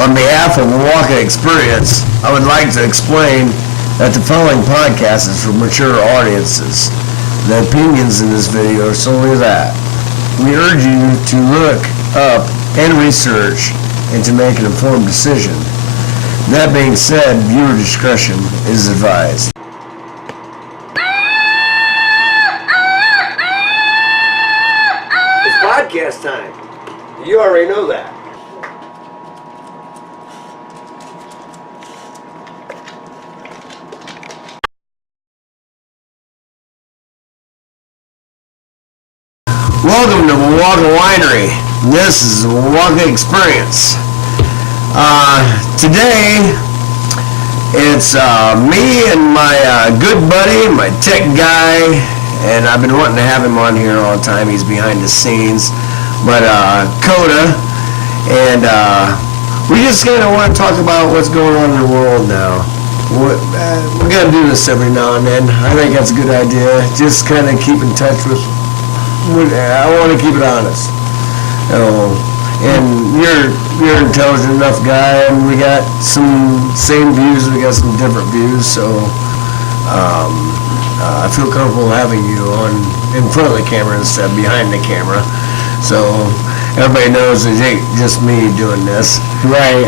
On behalf of WAWAKA Experience, I would like to explain that the following podcast is for mature audiences. The opinions in this video are solely that. We urge you to look up and research and to make an informed decision. That being said, viewer discretion is advised. It's podcast time. You already know that. Welcome to WAWAKA Winery. This is the WAWAKA Experience. Today, it's me and my good buddy, my tech guy, and I've been wanting to have him on here all the time. He's behind the scenes. But Koda, and we just kind of want to talk about what's going on in the world now. We're going to do this every now and then. I think that's a good idea. Just kind of keep in touch with... I want to keep it honest. And you're an intelligent enough guy, and we got some same views, we got some different views, so I feel comfortable having you on in front of the camera instead of behind the camera. So everybody knows it ain't just me doing this. Right.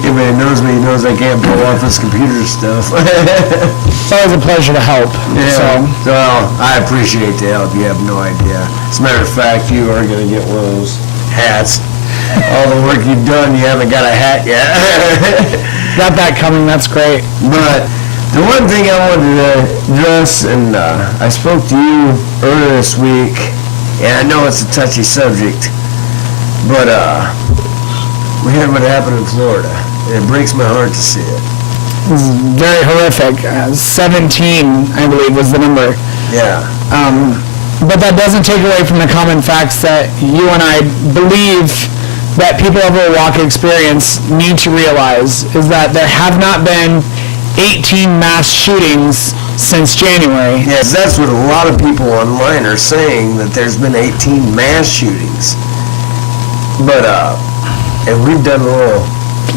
Everybody knows me, knows I can't pull off this computer stuff. It's always a pleasure to help. Yeah. So I appreciate the help. You have no idea. As a matter of fact, you are going to get one of those hats. All the work you've done, you haven't got a hat yet. Got that coming. That's great. But the one thing I wanted to address, and I spoke to you earlier this week, and I know it's a touchy subject, but we had what happened in Florida, and it breaks my heart to see it. It's very horrific. 17, I believe, was the number. Yeah. But that doesn't take away from the common facts that you and I believe that people of a WAWAKA Experience need to realize, is that there have not been 18 mass shootings since January. Yes, that's what a lot of people online are saying, that there's been 18 mass shootings. But, and we've done a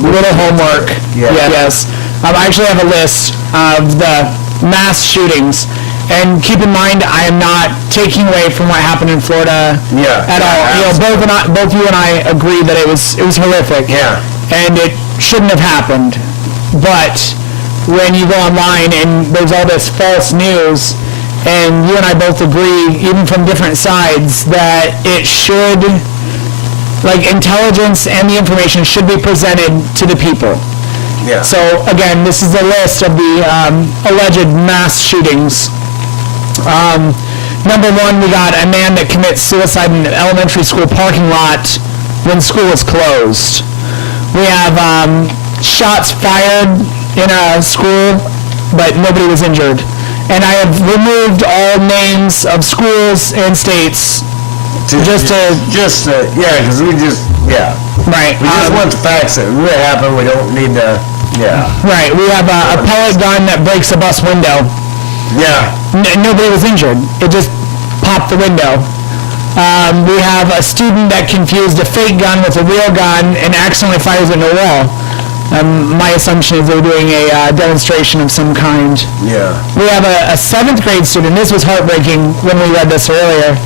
little homework. Yeah. Yes. I actually have a list of the mass shootings. And keep in mind, I am not taking away from what happened in Florida at all. Both you and I agree that it was horrific. Yeah. And it shouldn't have happened. But when you go online and there's all this false news, and you and I both agree, even from different sides, that it should, like, intelligence and the information should be presented to the people. Yeah. So again, this is the list of the alleged mass shootings. Number one, we got a man that commits suicide in an elementary school parking lot when school was closed. We have shots fired in a school, but nobody was injured. And I have removed all names of schools and states because we just want the facts that really happened. We don't need to, Right, we have a pellet gun that breaks a bus window. Yeah. Nobody was injured. It just popped the window. We have a student that confused a fake gun with a real gun and accidentally fires it into a wall. My assumption is they were doing a demonstration of some kind. Yeah. We have a 7th grade student. This was heartbreaking when we read this earlier.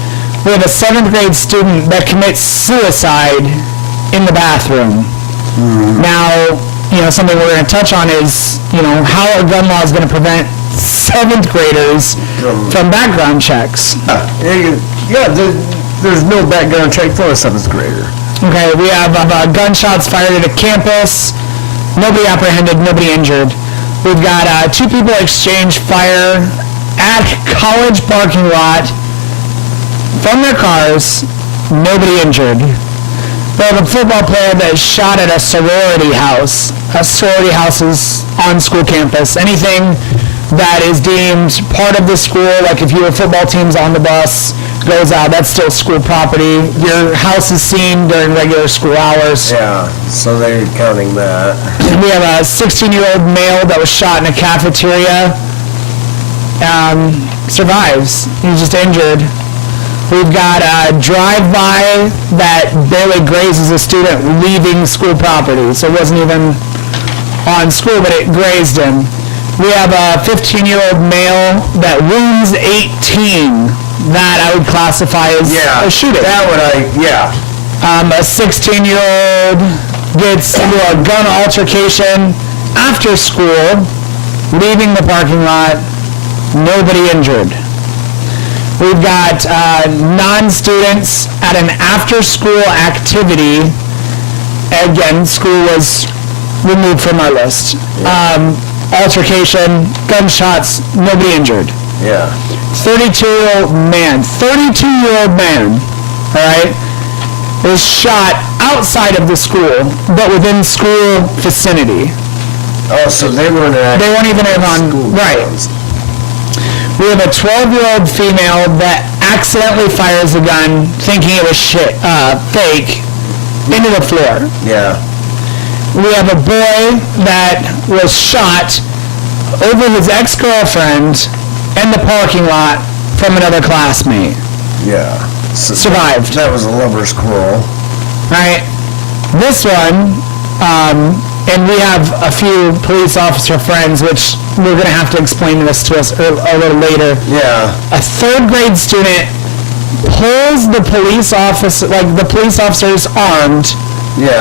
We have a 7th grade student that commits suicide in the bathroom. Mm-hmm. Now, something we're going to touch on is, how our gun law is going to prevent 7th graders from background checks. There's no background check for a 7th grader. Okay, we have gunshots fired at a campus. Nobody apprehended, nobody injured. We've got 2 people exchange fire at college parking lot from their cars. Nobody injured. We have a football player that shot at a sorority house. A sorority house is on school campus. Anything that is deemed part of the school, like if your football team's on the bus, goes out, that's still school property. Your house is seen during regular school hours. Yeah, so they're counting that. And we have a 16-year-old male that was shot in a cafeteria. Survives. He's just injured. We've got a drive-by that barely grazes a student leaving school property, so it wasn't even on school, but it grazed him. We have a 15-year-old male that wounds 18. That I would classify as a shooting. A 16-year-old gets into a gun altercation after school, leaving the parking lot, nobody injured. We've got non-students at an after-school activity. Again, school was removed from our list. Altercation, gunshots, nobody injured. Yeah. 32-year-old man, all right, was shot outside of the school, but within school vicinity. Oh, so they weren't even on school right. grounds. We have a 12-year-old female that accidentally fires a gun, thinking it was fake, into the floor. Yeah. We have a boy that was shot over his ex-girlfriend in the parking lot from another classmate. Yeah. So survived. That was a lover's quarrel. Right. This one, and we have a few police officer friends, which we're going to have to explain this to us a little later. Yeah. A third grade student pulls the police officer, like the police officer is armed,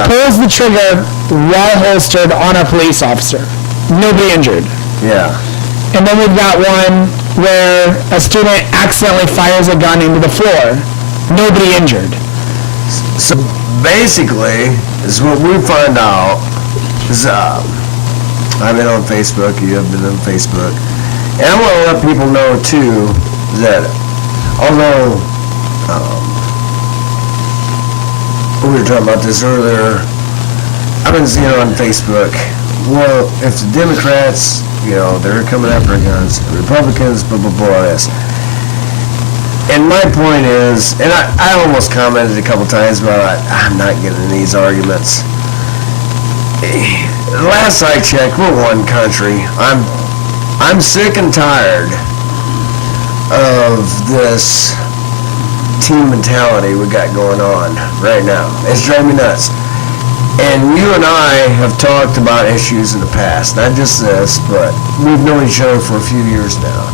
pulls the trigger while holstered on a police officer. Nobody injured. Yeah. And then we've got one where a student accidentally fires a gun into the floor. Nobody injured. So basically, is what we find out is, I've been on Facebook, you have been on Facebook, and I want to let people know too that although we were talking about this earlier, I've been seeing on Facebook, well, if the Democrats, they're coming after our guns, the Republicans, blah, blah, blah, this. And my point is, and I almost commented a couple times, but I'm not getting in these arguments. Last I checked, we're one country. I'm sick and tired of this team mentality we got going on right now. It's driving me nuts. And you and I have talked about issues in the past, not just this, but we've known each other for a few years now.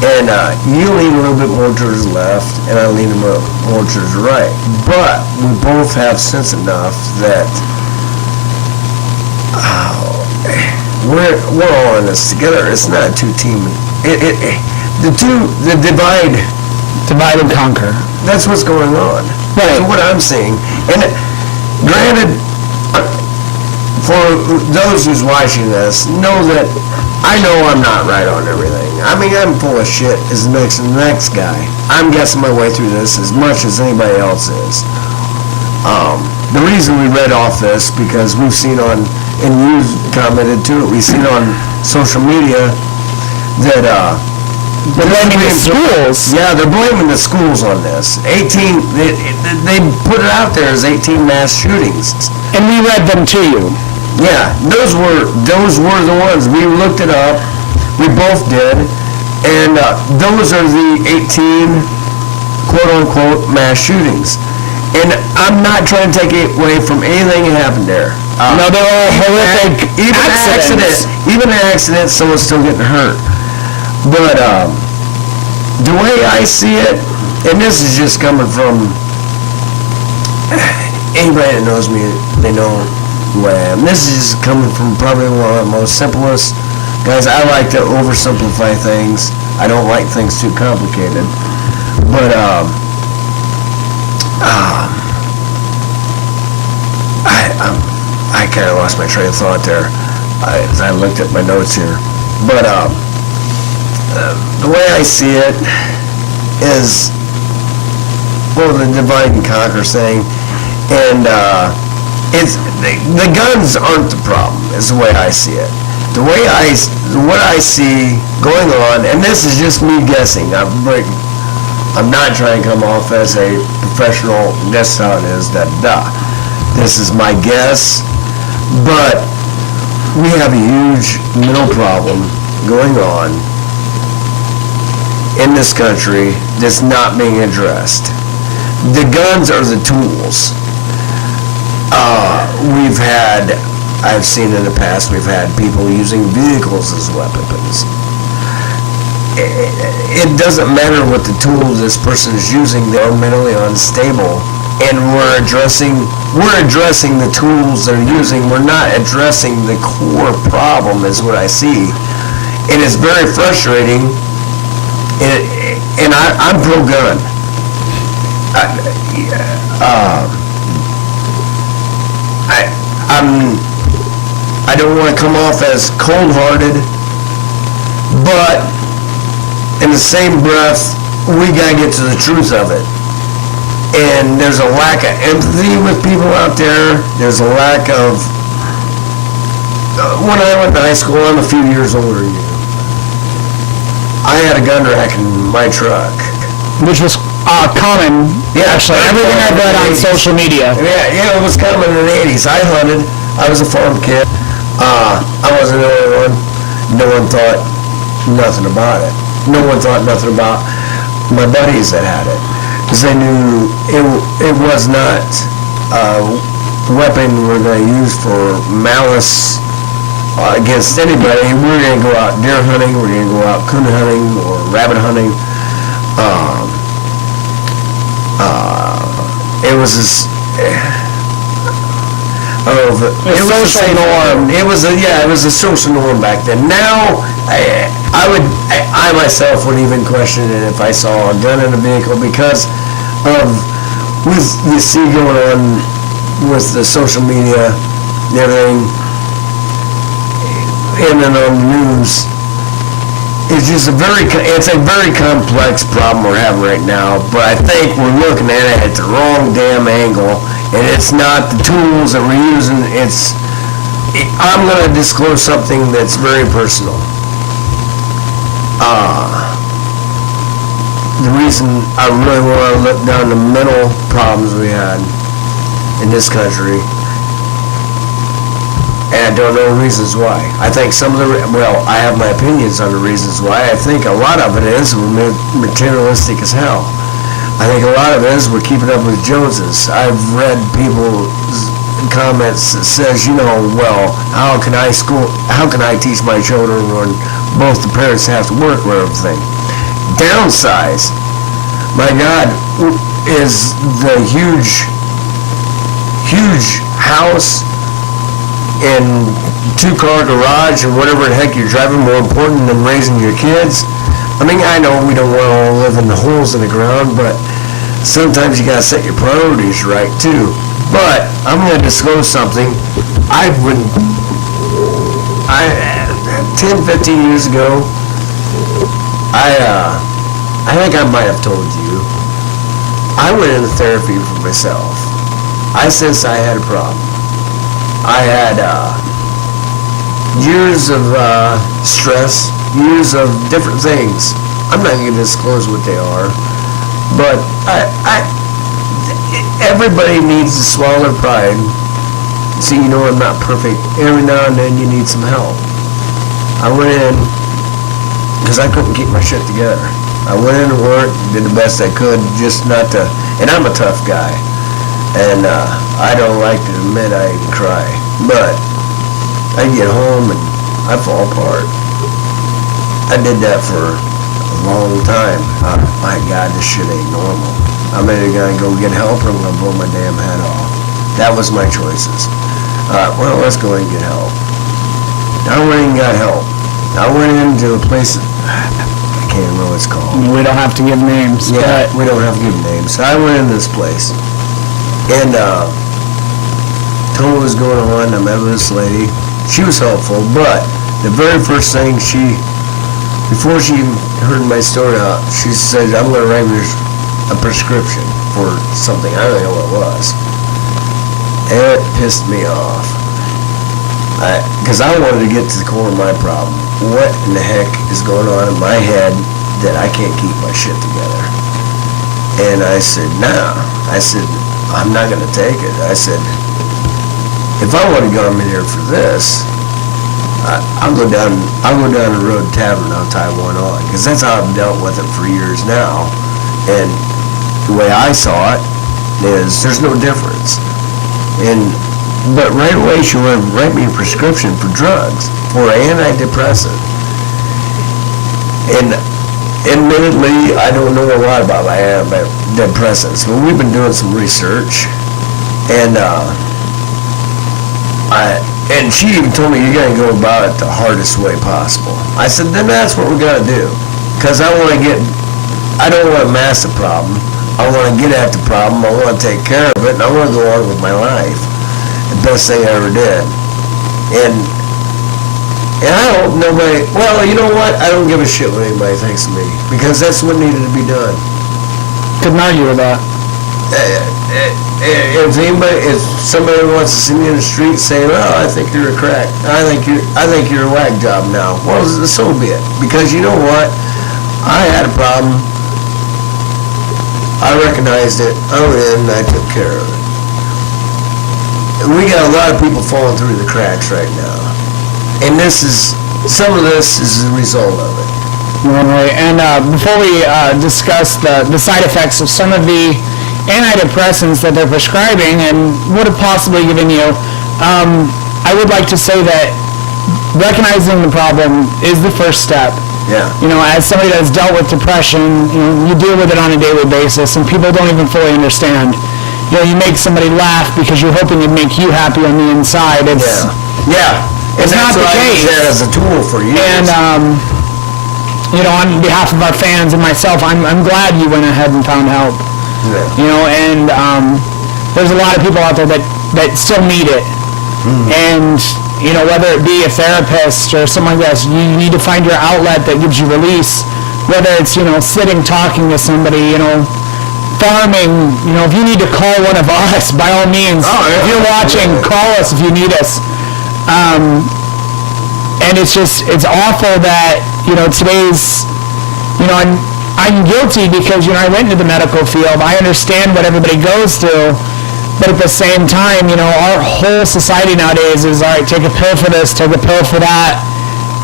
And you lean a little bit more towards the left, and I lean more towards the right. But we both have sense enough that we're all in this together. It's not two team. The divide and conquer. That's what's going on. Right. That's what I'm seeing. And granted, for those who's watching this, know that I know I'm not right on everything. I mean, I'm full of shit as the next guy. I'm guessing my way through this as much as anybody else is. The reason we read off this, because we've seen on, and you commented to it, we've seen on social media that they're blaming the schools. Yeah, they're blaming the schools on this. 18, they put it out there as 18 mass shootings. And we read them to you. Yeah, those were the ones. We looked it up. We both did. And those are the 18 quote-unquote mass shootings. And I'm not trying to take it away from anything that happened there. No, they're all horrific accidents. Even an accident, someone's still getting hurt. But the way I see it, and this is just coming from anybody that knows me, they know who I am. This is just coming from probably one of the most simplest guys. I like to oversimplify things. I don't like things too complicated. But I kind of lost my train of thought there as I looked at my notes here. But the way I see it is, well, the divide and conquer thing, and it's the guns aren't the problem. Is the way I see it. What I see going on, and this is just me guessing. I'm not trying to come off as a professional. That's how it is. This is my guess, but we have a huge mental problem going on in this country that's not being addressed. The guns are the tools. I've seen in the past, we've had people using vehicles as weapons. It doesn't matter what the tool this person is using, they're mentally unstable. And we're addressing the tools they're using. We're not addressing the core problem, is what I see. And it's very frustrating. And I'm pro-gun. I don't want to come off as cold-hearted, but in the same breath, we gotta get to the truth of it. And there's a lack of empathy with people out there. There's a lack of... when I went to high school, I'm a few years older than you. I had a gun rack in my truck. Which was common, actually. Everything I've read on social media. Yeah, it was common in the 80s. I hunted. I was a farm kid. I wasn't the only one. No one thought nothing about it. No one thought nothing about my buddies that had it. Because they knew it was not a weapon we're going to use for malice against anybody. We're going to go out deer hunting, we're going to go out coon hunting or rabbit hunting. It was this... it was a social norm. It was a social norm back then. Now, I myself wouldn't even question it if I saw a gun in a vehicle because of what you see going on with the social media and everything, and then on the news. It's just a very complex problem we're having right now, but I think we're looking at it at the wrong damn angle, and it's not the tools that we're using. I'm going to disclose something that's very personal. The reason I really want to look down the mental problems we had in this country, and I don't know reasons why. I think I have my opinions on the reasons why. I think a lot of it is we're materialistic as hell. I think a lot of it is we're keeping up with Joneses. I've read people's comments that says, how can I teach my children when both the parents have to work or everything? Downsize, my God, is the huge house and two-car garage and whatever the heck you're driving more important than raising your kids? I mean, I know we don't want to all live in the holes in the ground, but sometimes you got to set your priorities right, too. But I'm going to disclose something. 10, 15 years ago, I think I might have told you, I went into therapy for myself. I sensed I had a problem. I had years of stress, years of different things. I'm not going to disclose what they are, but everybody needs to swallow their pride. See, I'm not perfect. Every now and then you need some help. I went in because I couldn't keep my shit together. I went into work, did the best I could, just not to, and I'm a tough guy. And I don't like to admit I even cry. But I get home and I fall apart. I did that for a long time. My God, this shit ain't normal. I'm either going to go get help or I'm going to blow my damn head off. That was my choices. Well, let's go and get help. I went and got help. I went into a place, I can't remember what it's called. We don't have to give names. Yeah, we don't have to give names. I went into this place. And told what was going on. I met with this lady. She was helpful, but the very first thing before she even heard my story out, she said, I'm going to write you a prescription for something. I don't know what it was. It pissed me off. Because I wanted to get to the core of my problem. What in the heck is going on in my head that I can't keep my shit together? And I said, nah. I said, I'm not going to take it. I said, if I would have gone in here for this, I'll go down the road tavern, I'll tie one on, because that's how I've dealt with it for years now. And the way I saw it is there's no difference. But right away she would write me a prescription for drugs, for an antidepressant. And admittedly, I don't know a lot about antidepressants, but we've been doing some research, and she even told me, you gotta go about it the hardest way possible. I said, then that's what we gotta do, because I don't want to mask the problem. I want to get at the problem. I want to take care of it, and I want to go on with my life. The best thing I ever did. And I hope nobody, well, you know what? I don't give a shit what anybody thinks of me, because that's what needed to be done. Couldn't argue with that. If somebody wants to see me in the street saying, "Oh, I think you're a crack. I think you're a whack job now," well, so be it. Because you know what? I had a problem. I recognized it. I went in and I took care of it. And we got a lot of people falling through the cracks right now, and some of this is a result of it. Right. And before we discuss the side effects of some of the antidepressants that they're prescribing and would have possibly given you, I would like to say that recognizing the problem is the first step. Yeah. You know, as somebody that's dealt with depression, you deal with it on a daily basis, and people don't even fully understand. You know, you make somebody laugh because you're hoping it'd make you happy on the inside. It's It's not the case. As a tool for you. And you know, on behalf of our fans and myself, I'm glad you went ahead and found help. Yeah. You know, and there's a lot of people out there that still need it. And you know, whether it be a therapist or someone else, you need to find your outlet that gives you release. Whether it's, you know, sitting, talking to somebody, you know, farming, you know, if you need to call one of us, by all means. If you're watching, call us if you need us. And it's awful that, you know, today's, you know, I'm guilty because, you know, I went into the medical field. I understand what everybody goes through. But at the same time, you know, our whole society nowadays is, all right, take a pill for this, take a pill for that,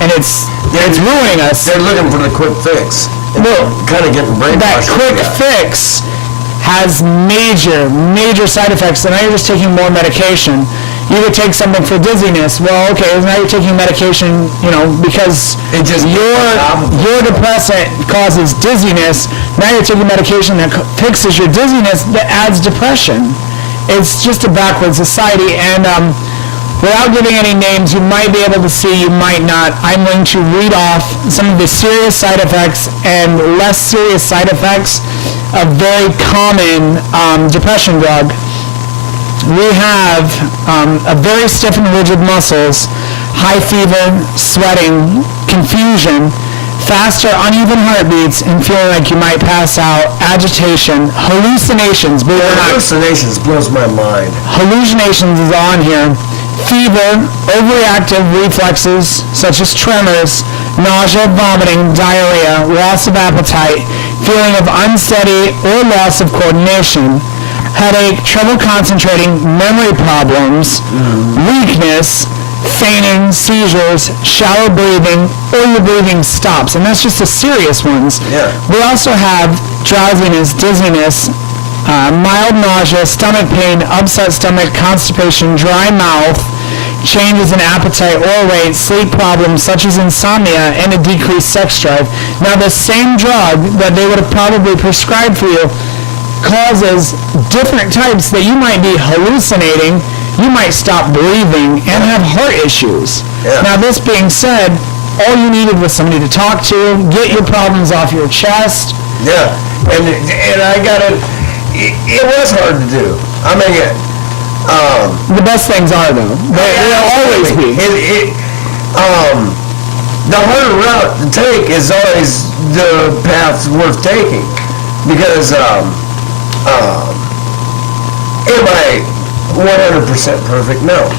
and it's ruining us. They're looking for the quick fix. Well, kind of getting brainwashed. That quick fix has major side effects. And now you're just taking more medication. You would take something for dizziness. Well, okay, now you're taking medication, you know, because your depressant causes dizziness. Now you're taking medication that fixes your dizziness that adds depression. It's just a backward society, and without giving any names, you might be able to see, you might not. I'm going to read off some of the serious side effects and less serious side effects of very common depression drug. We have a very stiff and rigid muscles, high fever, sweating, confusion, faster, uneven heartbeats, and feeling like you might pass out, agitation, hallucinations. Hallucinations blows my mind. Hallucinations is on here. Fever, overreactive reflexes, such as tremors, nausea, vomiting, diarrhea, loss of appetite, feeling of unsteady or loss of coordination, headache, trouble concentrating, memory problems, weakness, fainting, seizures, shallow breathing, or your breathing stops. And that's just the serious ones. Yeah. We also have drowsiness, dizziness, mild nausea, stomach pain, upset stomach, constipation, dry mouth, changes in appetite or weight, sleep problems such as insomnia, and a decreased sex drive. Now, the same drug that they would have probably prescribed for you causes different types that you might be hallucinating. You might stop breathing and have heart issues. Yeah. Now, this being said, all you needed was somebody to talk to, get your problems off your chest. Yeah, and I got it was hard to do. I mean, The best things are, though. They'll always be. The harder route to take is always the path worth taking, because am I 100% perfect? No.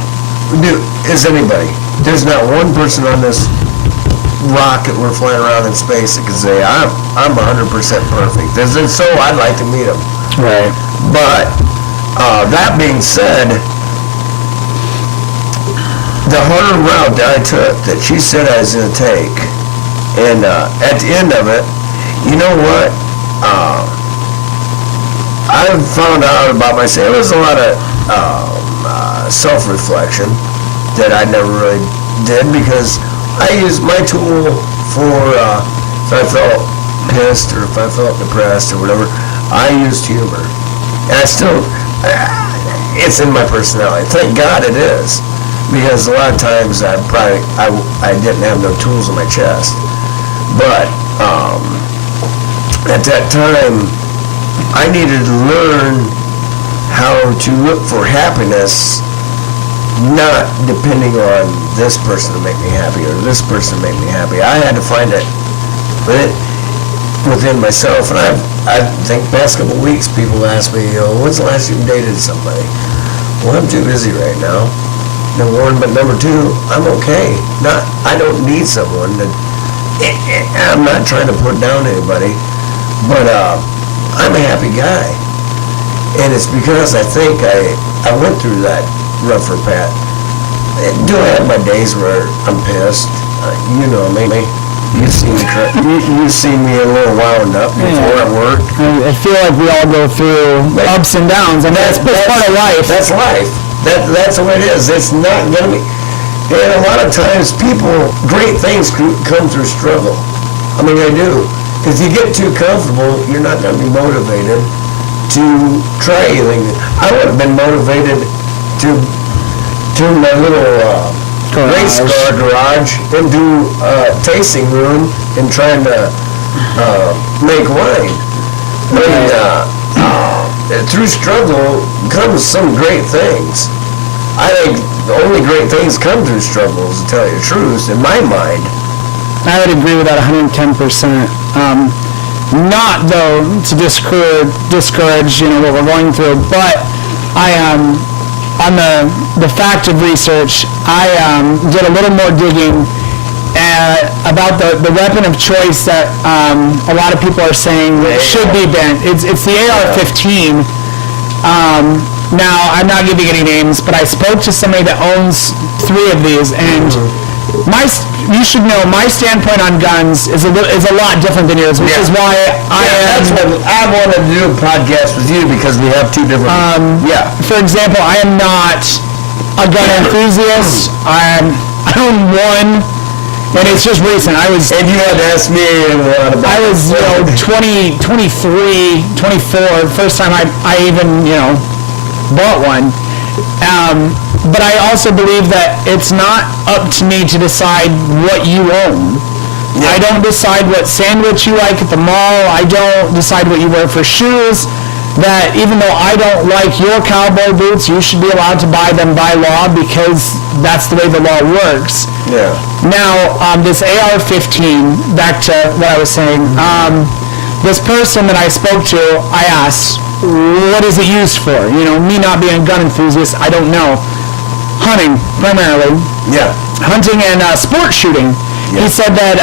Is anybody? There's not one person on this rock that we're flying around in space that can say, I'm 100% perfect. And so I'd like to meet them. Right. But that being said, the harder route that I took that she said I was going to take, and at the end of it, you know what? I found out about myself. It was a lot of self-reflection that I never really did, because I used my tool for if I felt pissed or if I felt depressed or whatever, I used humor. And I still, it's in my personality. Thank God it is, because a lot of times I didn't have no tools in my chest. But at that time, I needed to learn how to look for happiness, not depending on this person to make me happy or this person to make me happy. I had to find it within myself. And I think past couple of weeks, people ask me, when's the last you dated somebody? Well, I'm too busy right now. Number one, but number two, I'm okay. I don't need someone that, I'm not trying to put down anybody, but I'm a happy guy. And it's because I think I went through that rougher path. Do I have my days where I'm pissed? You know me. You see me a little wound up before at work. I feel like we all go through ups and downs, and that's part of life. That's life. That's the way it is. It's not going to be. And a lot of times great things come through struggle. I mean, they do. If you get too comfortable, you're not going to be motivated to try anything. I would have been motivated to turn my little race car garage into a tasting room and trying to make wine. And through struggle comes some great things. I think the only great things come through struggles, to tell you the truth, in my mind. I would agree with that 110%. Not, though, to discourage, what we're going through, but on the fact of research, I did a little more digging about the weapon of choice that a lot of people are saying should be banned. It's the AR-15. Now, I'm not giving any names, but I spoke to somebody that owns 3 of these, and you should know my standpoint on guns is a lot different than yours, which is why that's what I wanted to do a podcast with you, because we have 2 different. For example, I am not a gun enthusiast. I own one, and it's just recent. And you had to ask me about I was 23, 24, first time I even bought one. But I also believe that it's not up to me to decide what you own. Yeah. I don't decide what sandwich you like at the mall. I don't decide what you wear for shoes. That even though I don't like your cowboy boots, you should be allowed to buy them by law, because that's the way the law works. Yeah. Now, this AR-15, back to what I was saying, this person that I spoke to, I asked, what is it used for? Me not being a gun enthusiast, I don't know. Hunting, primarily. Yeah. Hunting and sport shooting. Yeah. He said that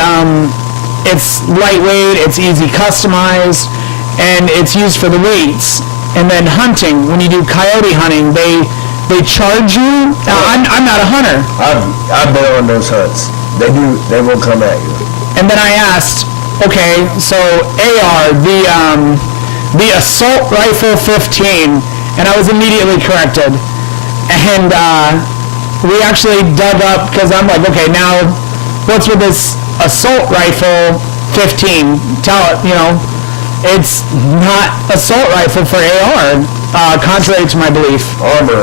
it's lightweight, it's easy customized, and it's used for the weights. And then hunting, when you do coyote hunting, they charge you. Now, I'm not a hunter. I've been on those hunts. They will come at you. And then I asked, okay, so AR, the assault rifle 15, and I was immediately corrected. And we actually dug up, because I'm like, okay, now what's with this assault rifle 15? Tell it, it's not assault rifle for AR, contrary to my belief. Rifle?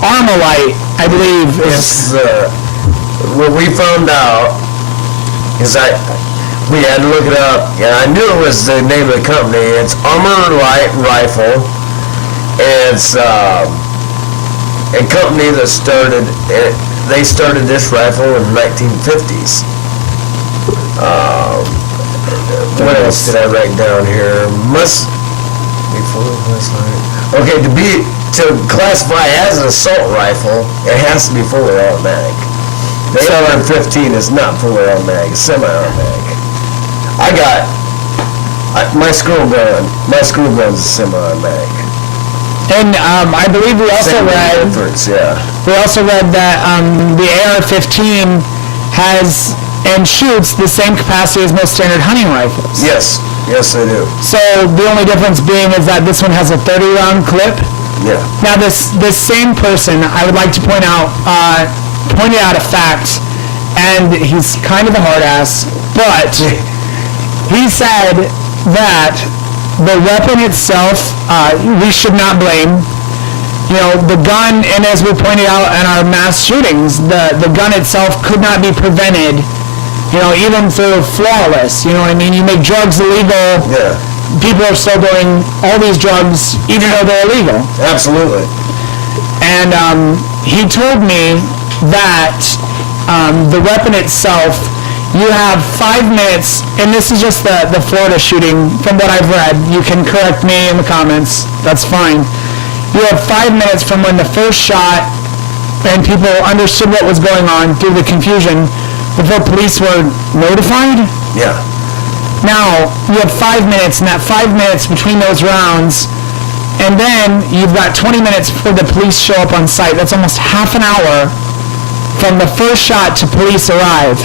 Armalite, I believe. What we found out is we had to look it up, and I knew it was the name of the company. It's Armalite Rifle. It's a company that they started this rifle in the 1950s. What else did I write down here? Okay, to classify as an assault rifle, it has to be fully automatic. The AR-15 is not fully automatic, it's semi-automatic. My screw gun's a semi-automatic. And I believe we also Same read difference, yeah. that the AR-15 has and shoots the same capacity as most standard hunting rifles. Yes, yes, they do. So the only difference being is that this one has a 30-round clip. Yeah. Now this same person, I would like to point out a fact, and he's kind of a hard ass, but he said that the weapon itself, we should not blame. You know, the gun, and as we pointed out in our mass shootings, the gun itself could not be prevented, you know, even through flawless, you know what I mean? You make drugs illegal, Yeah. people are still doing all these drugs even though they're illegal. Absolutely. And he told me that the weapon itself, you have 5 minutes, and this is just the Florida shooting from what I've read. You can correct me in the comments, that's fine. You have 5 minutes from when the first shot and people understood what was going on through the confusion before police were notified. Yeah. Now, you have 5 minutes, and that 5 minutes between those rounds, and then you've got 20 minutes before the police show up on site. That's almost half an hour from the first shot to police arrive.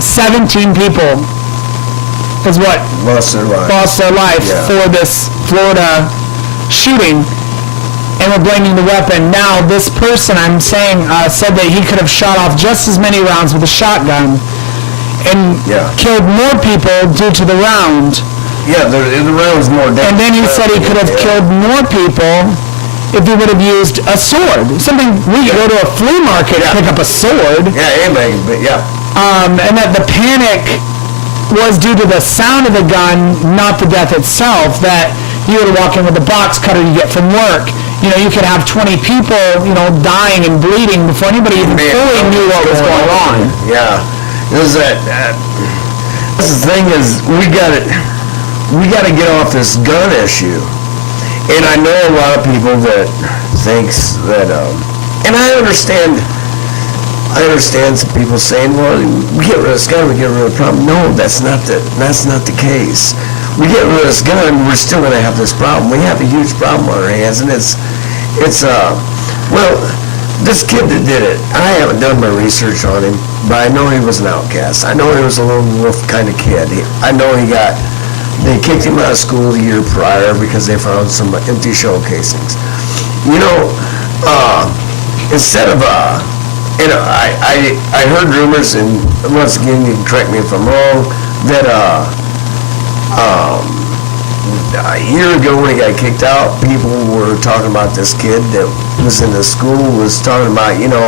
17 people is what Lost their life. lost their life Yeah. for this Florida shooting, and we're blaming the weapon. Now, this person, I'm saying, said that he could have shot off just as many rounds with a shotgun and Yeah. killed more people due to the round. Yeah, the round was more dangerous. And then he said he could have killed more people if he would have used a sword. Something, we could go to a flea market and pick up a sword. Yeah, anybody, but yeah. And that the panic was due to the sound of the gun, not the death itself, that you would walk in with a box cutter you get from work. You know, you could have 20 people, you know, dying and bleeding before anybody even fully knew what was going on. Yeah. It was that, the thing is, we gotta get off this gun issue. And I know a lot of people that thinks that, and I understand some people saying, well, we get rid of this gun, we get rid of the problem. No, that's not the case. We get rid of this gun, we're still gonna have this problem. We have a huge problem on our hands, and it's well, this kid that did it, I haven't done my research on him, but I know he was an outcast. I know he was a lone wolf kind of kid. I know they kicked him out of school the year prior because they found some empty shell casings. You know, instead of, you know, I heard rumors, and once again, you can correct me if I'm wrong, that a year ago when he got kicked out, people were talking about this kid that was in the school, was talking about, you know,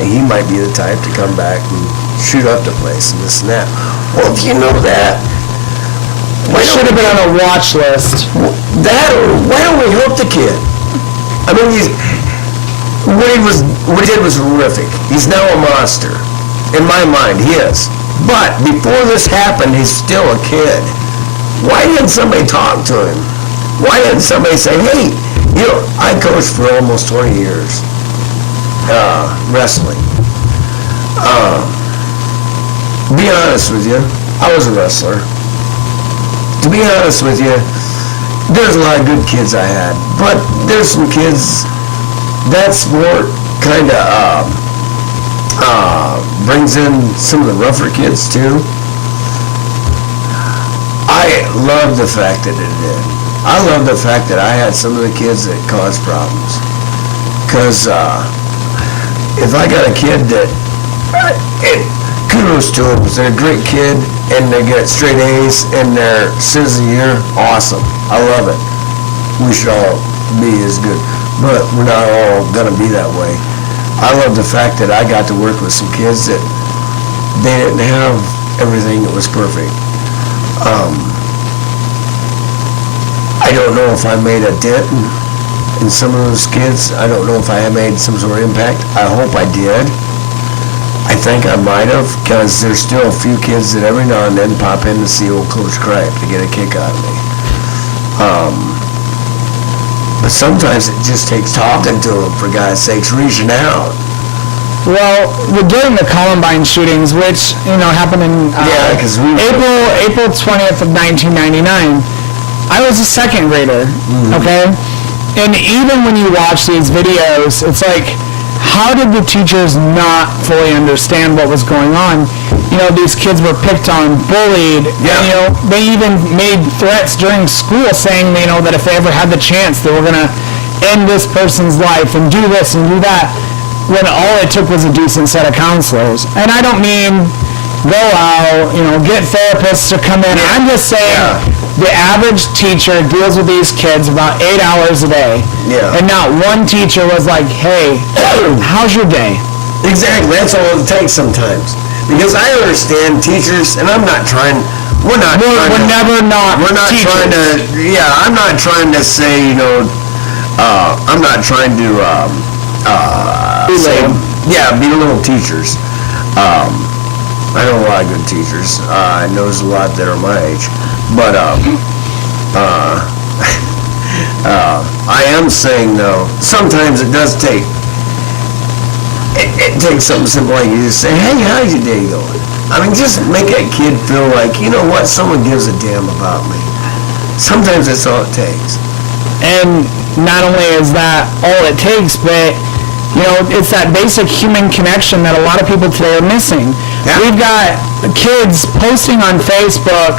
he might be the type to come back and shoot up the place and this and that. Well, if you know that, It should have been on a watch list. why don't we help the kid? I mean, what he did was horrific. He's now a monster. In my mind, he is. But before this happened, he's still a kid. Why didn't somebody talk to him? Why didn't somebody say, hey, you know, I coached for almost 20 years, wrestling. Be honest with you, I was a wrestler. To be honest with you, there's a lot of good kids I had, but there's some kids that sport kind of brings in some of the rougher kids too. I love the fact that it did. I love the fact that I had some of the kids that caused problems. Because if I got a kid that, kudos to them, they're a great kid, and they get straight A's in their citizen year, awesome. I love it. We should all be as good. But we're not all gonna be that way. I love the fact that I got to work with some kids that they didn't have everything that was perfect. I don't know if I made a dent in some of those kids. I don't know if I made some sort of impact. I hope I did. I think I might have, because there's still a few kids that every now and then pop in to see old Coach Cripe to get a kick out of me. But sometimes it just takes talking to them, for God's sakes, reaching out. Well, during the Columbine shootings, which, you know, happened in April 20th of 1999, I was a second grader, okay? And even when you watch these videos, it's like, how did the teachers not fully understand what was going on? You know, these kids were picked on, bullied, and, you know, they even made threats during school saying, you know, that if they ever had the chance, they were going to end this person's life and do this and do that, when all it took was a decent set of counselors. And I don't mean go out, you know, get therapists to come in. I'm just saying the average teacher deals with these kids about 8 hours a day. Yeah. And not one teacher was like, hey, how's your day? Exactly. That's all it takes sometimes. Because I understand teachers, and I'm not trying. We're not trying to. Yeah, I'm not trying to say, you know. I'm not trying to. Belittle teachers. I know a lot of good teachers. I know there's a lot that are my age, but I am saying though, sometimes it does take. It takes something simple like you just say, hey, how's your day going? I mean, just make that kid feel like, you know what, someone gives a damn about me. Sometimes that's all it takes. And not only is that all it takes, but, you know, it's that basic human connection that a lot of people today are missing. Yeah. We've got kids posting on Facebook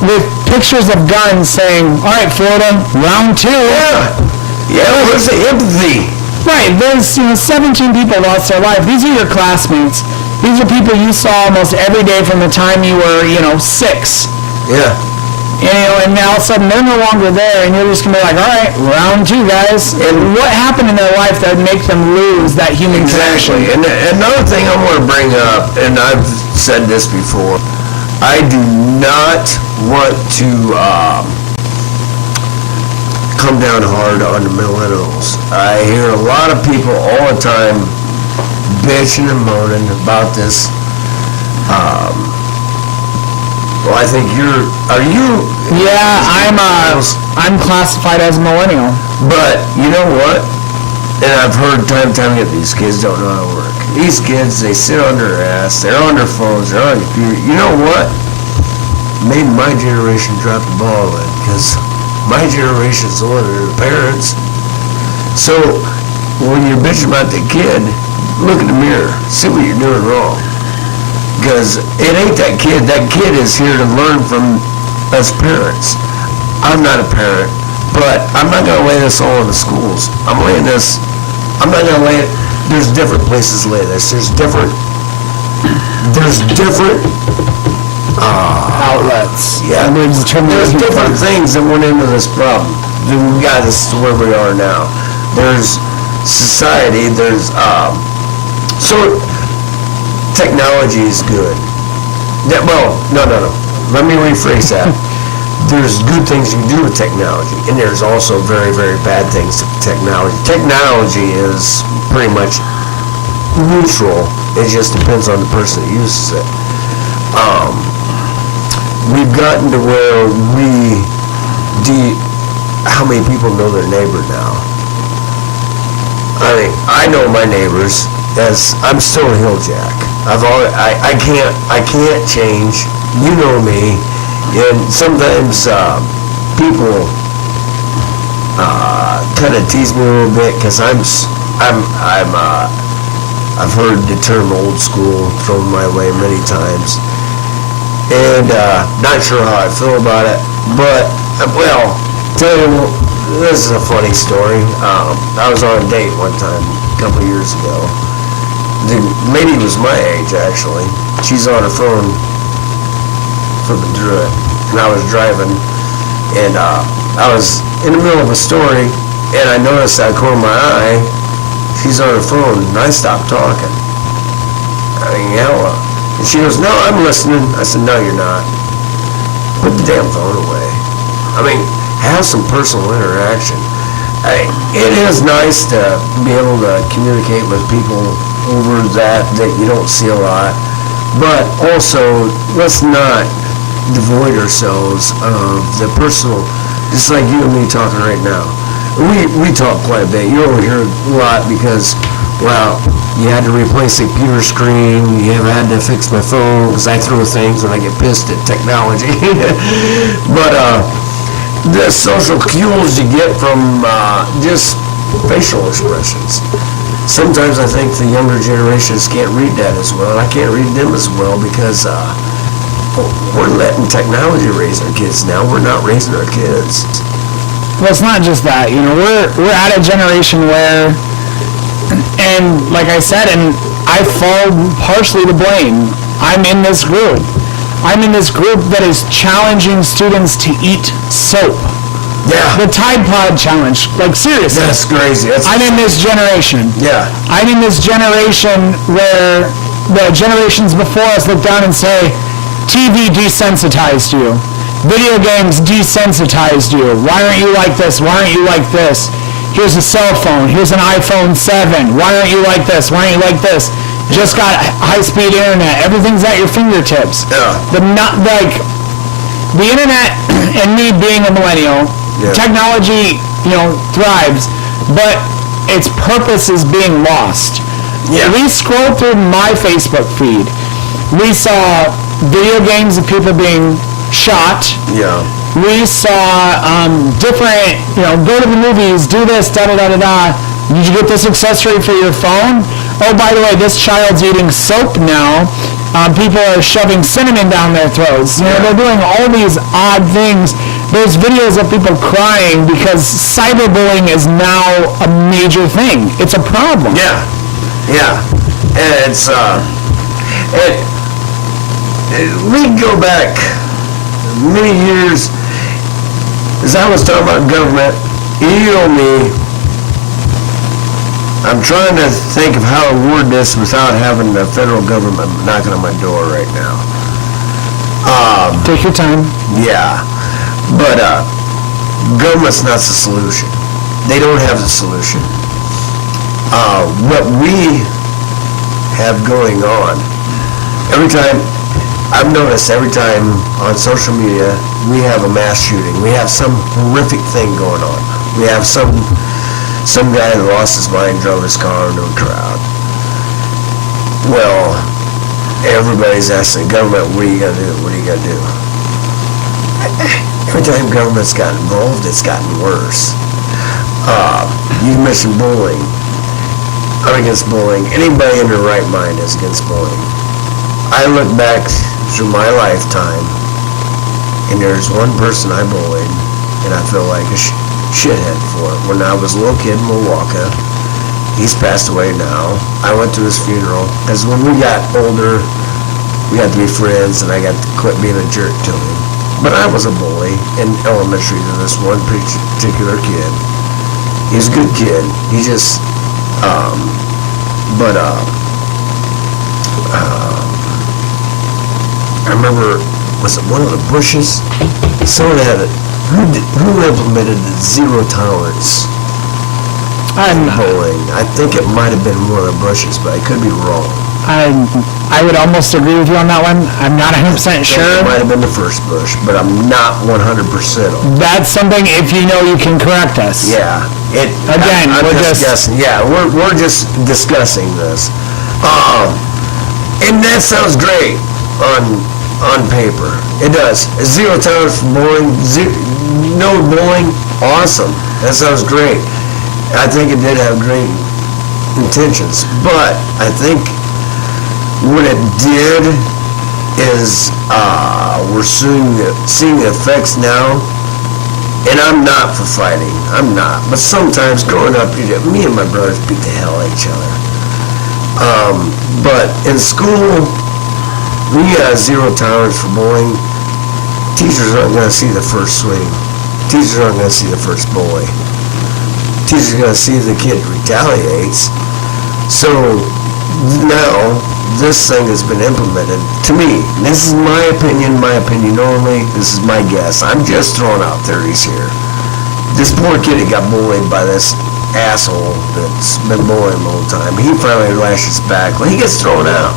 with pictures of guns saying, all right, Florida, round 2. Yeah, where's the empathy? Right, there's 17 people lost their life. These are your classmates. These are people you saw almost every day from the time you were, 6. Yeah. And now all of a sudden they're no longer there, and you're just gonna be like, all right, round 2, guys. And what happened in their life that would make them lose that human connection? And another thing I want to bring up, and I've said this before, I do not want to come down hard on the millennials. I hear a lot of people all the time bitching and moaning about this. Well, I think are you? Yeah, I'm classified as a millennial. But you know what? And I've heard time and time again, these kids don't know how to work. These kids, they sit on their ass, they're on their phones, they're on the computer. You know what? Maybe my generation dropped the ball then, because my generation's the one that are the parents. So when you're bitching about the kid, look in the mirror, see what you're doing wrong. Because it ain't that kid. That kid is here to learn from us parents. I'm not a parent, but I'm not going to lay this all in the schools. I'm not going to lay it. There's different places to lay this. There's different outlets. Yeah, there's different things that went into this problem. We got this to where we are now. There's society. There's technology is good. No. Let me rephrase that. There's good things you can do with technology, and there's also very, very bad things with technology. Technology is pretty much neutral. It just depends on the person that uses it. We've gotten to where how many people know their neighbor now? I mean, I know my neighbors, as I'm still a hilljack. I can't change. You know me, and sometimes people kind of tease me a little bit because I've heard the term old school thrown my way many times, and not sure how I feel about it. But well, tell you, this is a funny story. I was on a date one time a couple years ago. The lady was my age, actually. She's on her phone, flipping through it, and I was driving, and I was in the middle of a story, and I noticed out of the corner of my eye, she's on her phone, and I stopped talking. I mean, hell, and she goes, no, I'm listening. I said, no, you're not. Put the damn phone away. I mean, have some personal interaction. It is nice to be able to communicate with people over that you don't see a lot, but also let's not devoid ourselves of the personal, just like you and me talking right now. We talk quite a bit. You don't hear a lot because, well, you had to replace the computer screen, you have had to fix my phone because I throw things when I get pissed at technology. But the social cues you get from just facial expressions. Sometimes I think the younger generations can't read that as well, and I can't read them as well because we're letting technology raise our kids now. We're not raising our kids. Well, it's not just that. We're at a generation where, and like I said, and I fall partially to blame. I'm in this group. I'm in this group that is challenging students to eat soap. Yeah. The Tide Pod challenge. Like, seriously. That's crazy. I'm in this generation. Yeah. I'm in this generation where the generations before us look down and say, TV desensitized you. Video games desensitized you. Why aren't you like this? Why aren't you like this? Here's a cell phone. Here's an iPhone 7. Why aren't you like this? Why aren't you like this? Just got high-speed internet. Everything's at your fingertips. Yeah. The internet and me being a millennial, technology, thrives, but its purpose is being lost. Yeah. We scrolled through my Facebook feed. We saw video games of people being shot. Yeah. We saw different, go to the movies, do this, da-da-da-da-da. Did you get this accessory for your phone? Oh, by the way, this child's eating soap now. People are shoving cinnamon down their throats. They're doing all these odd things. There's videos of people crying because cyberbullying is now a major thing. It's a problem. Yeah. Yeah. And it's, we can go back many years, as I was talking about government, me, I'm trying to think of how to word this without having the federal government knocking on my door right now. Take your time. Yeah, but government's not the solution. They don't have the solution. What we have going on, I've noticed every time on social media we have a mass shooting, we have some horrific thing going on. We have some guy that lost his mind, drove his car into a crowd. Well, everybody's asking government, what are you gonna do? What are you gonna do? Every time government's gotten involved, it's gotten worse. You mentioned bullying. I'm against bullying. Anybody in their right mind is against bullying. I look back through my lifetime, and there's one person I bullied, and I feel like a shithead for it. When I was a little kid in WAWAKA, he's passed away now. I went to his funeral, because when we got older, we got to be friends, and I got to quit being a jerk to him. But I was a bully in elementary to this one particular kid. He's a good kid. He just, I remember, was it one of the Bushes? Someone had it. Who implemented the zero tolerance bullying? I think it might have been one of the Bushes, but I could be wrong. I would almost agree with you on that one. I'm not 100% sure. It might have been the first Bush, but I'm not 100% on. That's something, if you know, you can correct us. Yeah. I'm just guessing. Yeah, we're just discussing this. And that sounds great on paper. It does. Zero tolerance for bullying. No bullying. Awesome. That sounds great. I think it did have great intentions, but I think what it did is we're seeing the effects now, and I'm not for fighting. I'm not. But sometimes growing up, me and my brothers beat the hell out of each other. But in school, we got zero tolerance for bullying. Teachers aren't going to see the first swing. Teachers aren't going to see the first bully. Teachers are going to see the kid retaliates. So now this thing has been implemented. To me, this is my opinion only. This is my guess. I'm just throwing out theories here. This poor kid got bullied by this asshole that's been bullying him the whole time. He finally lashes back. Well, he gets thrown out.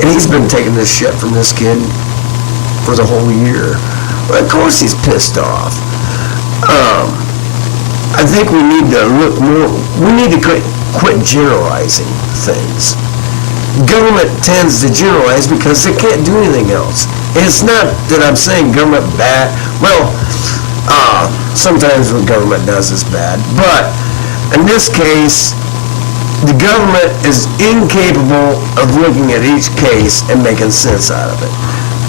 And he's been taking this shit from this kid for the whole year. Well, of course he's pissed off. I think we need to look more, we need to quit generalizing things. Government tends to generalize because they can't do anything else. And it's not that I'm saying government bad. Well, Sometimes what government does is bad, but in this case, the government is incapable of looking at each case and making sense out of it.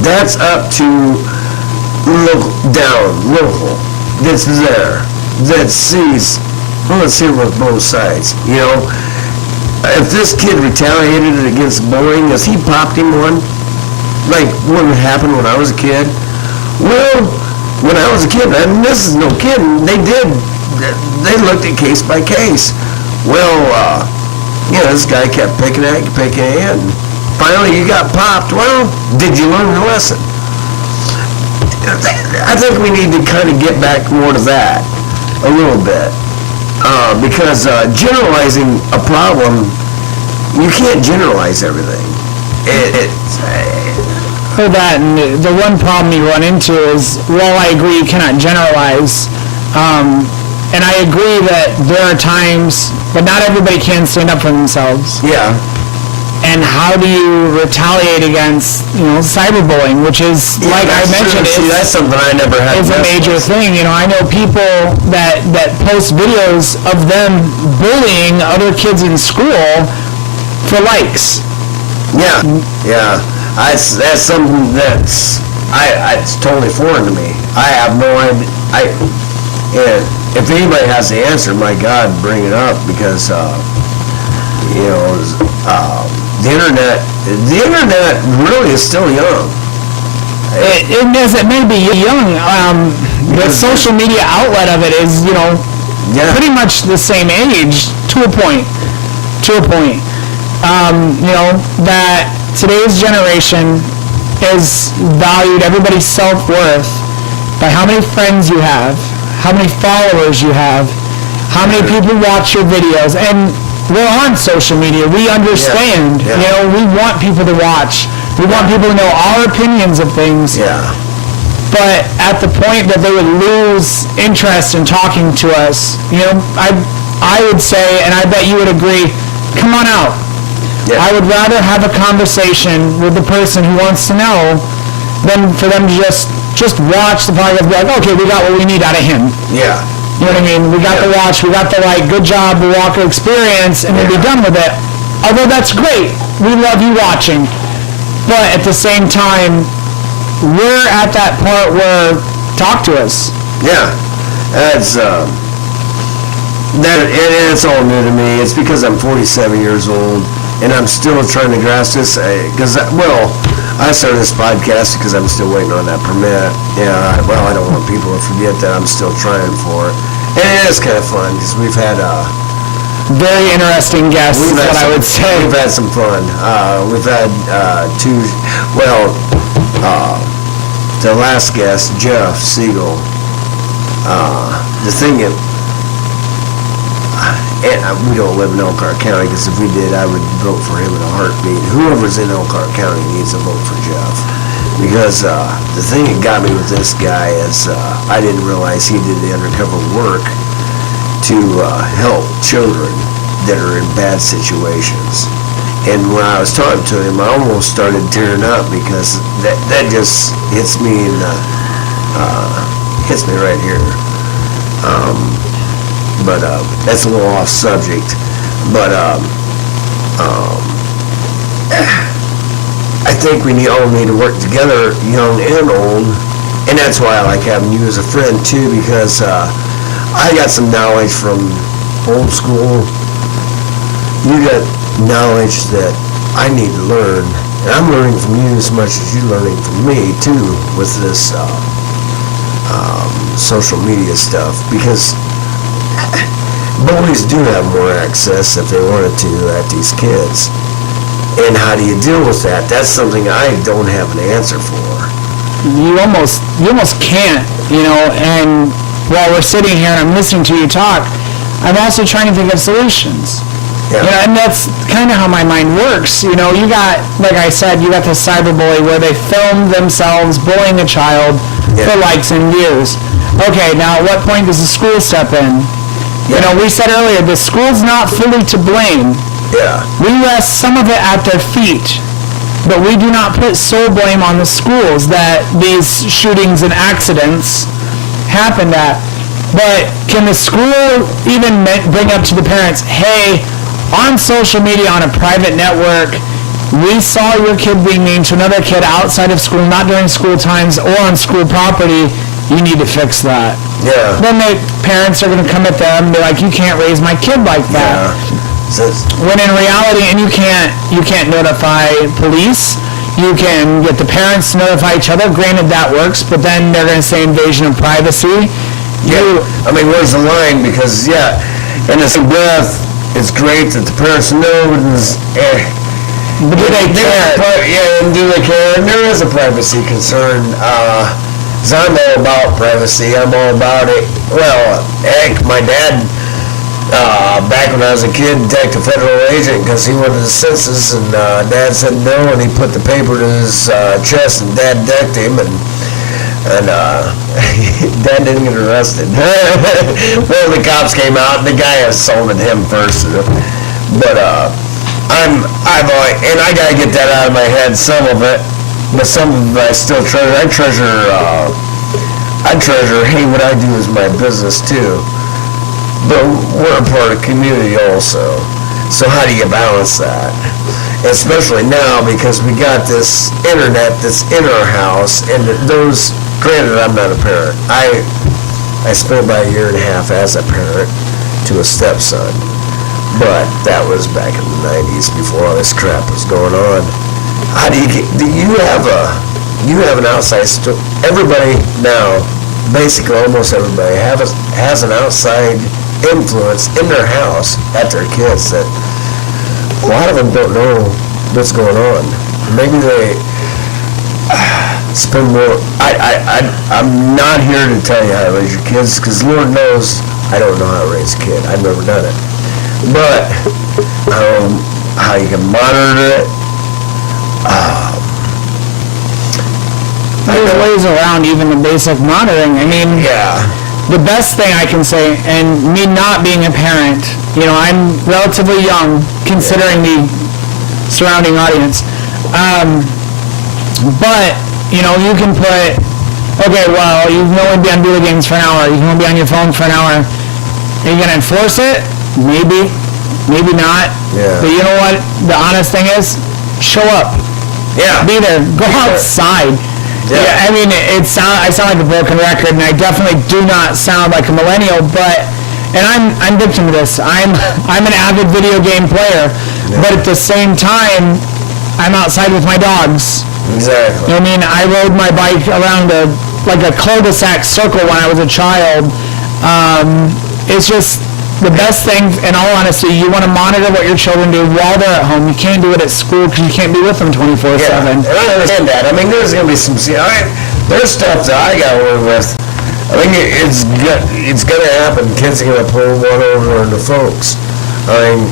That's up to local, that's there, that sees, let's see with both sides, you know. If this kid retaliated against bullying, as he popped him one, like what would happen when I was a kid? Well, when I was a kid, and this is no kidding, they looked at case by case. Well, this guy kept picking at you, and finally you got popped. Well, did you learn the lesson? I think we need to kind of get back more to that a little bit. Because generalizing a problem, you can't generalize everything. For that, and the one problem you run into is, while I agree you cannot generalize, and I agree that there are times, but not everybody can stand up for themselves. Yeah. And how do you retaliate against, cyberbullying, which is, like I mentioned, that's something I never had. Is a major thing. I know people that post videos of them bullying other kids in school for likes. Yeah. That's something it's totally foreign to me. I have no idea. If anybody has the answer, my God, bring it up, because the internet really is still young. It may be young. The social media outlet of it is, pretty much the same age to a point. That today's generation is valued, everybody's self-worth, by how many friends you have, how many followers you have, how many people watch your videos. And we're on social media. We understand. Yeah. We want people to watch. We want people to know our opinions of things. Yeah. But at the point that they would lose interest in talking to us, I would say, and I bet you would agree, come on out. Yeah. I would rather have a conversation with the person who wants to know than for them to just watch the podcast and be like, okay, we got what we need out of him. Yeah. You know what I mean? We got the watch, we got the good job, the WAWAKA experience, and then be done with it. Although that's great. We love you watching. But at the same time, we're at that part where, talk to us. Yeah. That's, it's all new to me. It's because I'm 47 years old, and I'm still trying to grasp this, because, I started this podcast because I'm still waiting on that permit. I don't want people to forget that I'm still trying for it. And it is kind of fun, because we've had very interesting guests, is what I would say. We've had some fun. We've had the last guest, Jeff Siegel, the thing that, we don't live in Elkhart County, because if we did, I would vote for him in a heartbeat. Whoever's in Elkhart County needs to vote for Jeff. Because the thing that got me with this guy is I didn't realize he did the undercover work to help children that are in bad situations. And when I was talking to him, I almost started tearing up, because that just hits me hits me right here. But that's a little off subject. But I think we all need to work together, young and old, and that's why I like having you as a friend too, because I got some knowledge from old school. You got knowledge that I need to learn, and I'm learning from you as much as you're learning from me too with this social media stuff, because bullies do have more access if they wanted to at these kids. And how do you deal with that? That's something I don't have an answer for. You almost can't, and while we're sitting here and I'm listening to you talk, I'm also trying to think of solutions. Yeah. And that's kind of how my mind works. You got, like I said, you got the cyberbully where they film themselves bullying a child for likes and views. Okay, now at what point does the school step in? Yeah. We said earlier, the school's not fully to blame. Yeah. We rest some of it at their feet, but we do not put sole blame on the schools that these shootings and accidents happened at. But can the school even bring up to the parents, hey, on social media, on a private network, we saw your kid being mean to another kid outside of school, not during school times or on school property, you need to fix that. Yeah. Then the parents are going to come at them and be like, you can't raise my kid like that. Yeah. When in reality, and you can't notify police, you can get the parents to notify each other, granted that works, but then they're going to say invasion of privacy. Yeah, I mean, where's the line? Because, yeah, in the same breath, it's great that the parents know, But do they care? Yeah, and do they care? And there is a privacy concern. 'Cause I'm all about privacy. I'm all about it. Well, heck, my dad, back when I was a kid, decked a federal agent because he wanted the census, and Dad said no, and he put the paper to his chest, and Dad decked him, and Dad didn't get arrested. Well, the cops came out, and the guy assaulted him first. But I've always, and I gotta get that out of my head, some of it, but some of it I still treasure. I treasure, hey, what I do is my business too. But we're a part of the community also. So how do you balance that? Especially now, because we got this internet that's in our house, and those, granted, I'm not a parent. I spent about a year and a half as a parent to a stepson, but that was back in the 90s before all this crap was going on. How do you have an outside everybody now, basically almost everybody has an outside influence in their house at their kids that a lot of them don't know what's going on. Maybe they spend more. I'm not here to tell you how to raise your kids, because Lord knows I don't know how to raise a kid. I've never done it. But how you can monitor it. There's ways around even the basic monitoring. I mean, Yeah. the best thing I can say, and me not being a parent, I'm relatively young considering the surrounding audience. But, you can put, okay, well, you can only be on video games for an hour. You can only be on your phone for an hour. Are you going to enforce it? Maybe. Maybe not. Yeah. But you know what? The honest thing is, show up. Yeah. Be there. Go outside. Yeah, I mean, I sound like a broken record, and I definitely do not sound like a millennial, and I'm victim to this. I'm an avid video game player, but at the same time, I'm outside with my dogs. Exactly. I mean, I rode my bike around a cul-de-sac circle when I was a child. It's just the best thing, in all honesty. You want to monitor what your children do while they're at home. You can't do it at school because you can't be with them 24/7. Yeah, and I understand that. I mean, there's going to be some, there's stuff that I got to work with. I mean, it's going to happen. Kids are going to pull one over on the folks. I mean,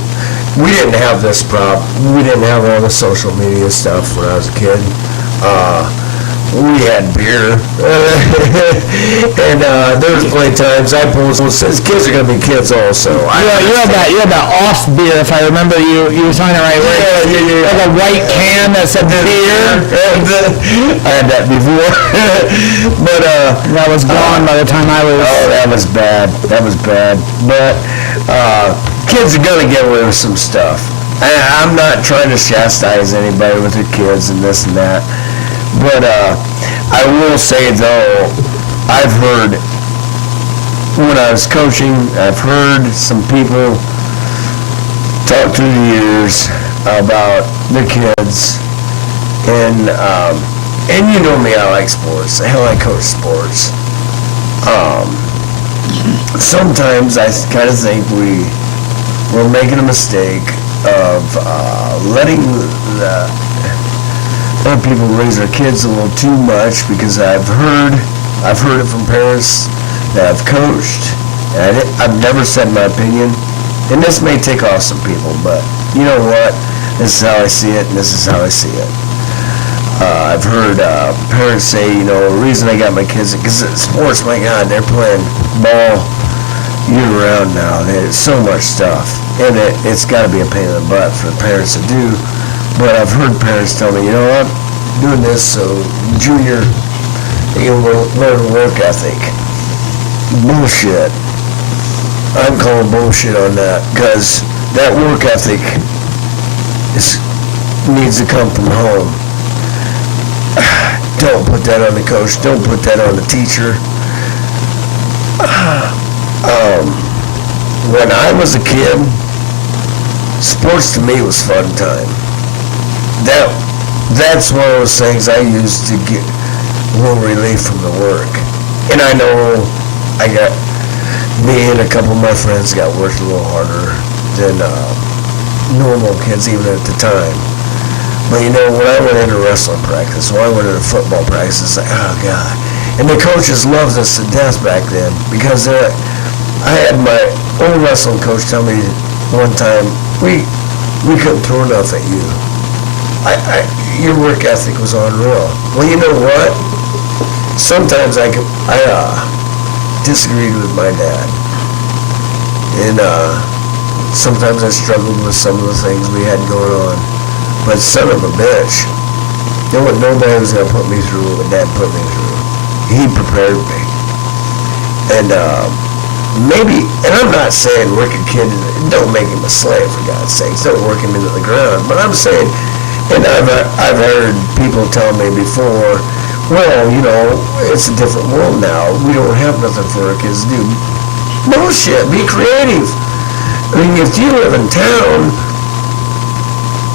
we didn't have this problem. We didn't have all the social media stuff when I was a kid. We had beer, and there was plenty of times I pulled. Kids are gonna be kids also. You had that off beer, if I remember you were telling it right. Yeah. Like a white can that said beer. I had that before, but that was gone by the time I was. Oh, that was bad. But kids are gonna get away with some stuff. I'm not trying to chastise anybody with their kids and this and that. But I will say, though, I've heard, when I was coaching, I've heard some people talk through the years about their kids, and you know me, I like sports. Hell, I coach sports. Sometimes I kind of think we're making a mistake of letting other people raise their kids a little too much, because I've heard it from parents that I've coached, and I've never said my opinion, and this may take off some people, but you know what, this is how I see it, and this is how I see it. I've heard parents say, the reason I got my kids, because sports, my God, they're playing ball year-round now. There's so much stuff, and it's got to be a pain in the butt for the parents to do. But I've heard parents tell me, you know what, I'm doing this so junior, you will learn work ethic. bullshit. I'm calling bullshit on that, because that work ethic needs to come from home. Don't put that on the coach. Don't put that on the teacher. When I was a kid, sports to me was fun time. That's one of those things I used to get a little relief from the work. And I know me and a couple of my friends got worked a little harder than normal kids even at the time. But you know, when I went into wrestling practice, when I went into football practice, it's like, oh God. And the coaches loved us to death back then, because I had my old wrestling coach tell me one time, we couldn't throw enough at you. Your work ethic was unreal. Well, you know what? Sometimes I disagreed with my dad. And sometimes I struggled with some of the things we had going on. But son of a bitch, nobody was going to put me through what Dad put me through. He prepared me. And maybe, and I'm not saying work a kid, don't make him a slave, for God's sakes. Don't work him into the ground. But I'm saying, and I've heard people tell me before, well, you know, it's a different world now. We don't have nothing for our kids to do. Bullshit. Be creative. I mean, if you live in town,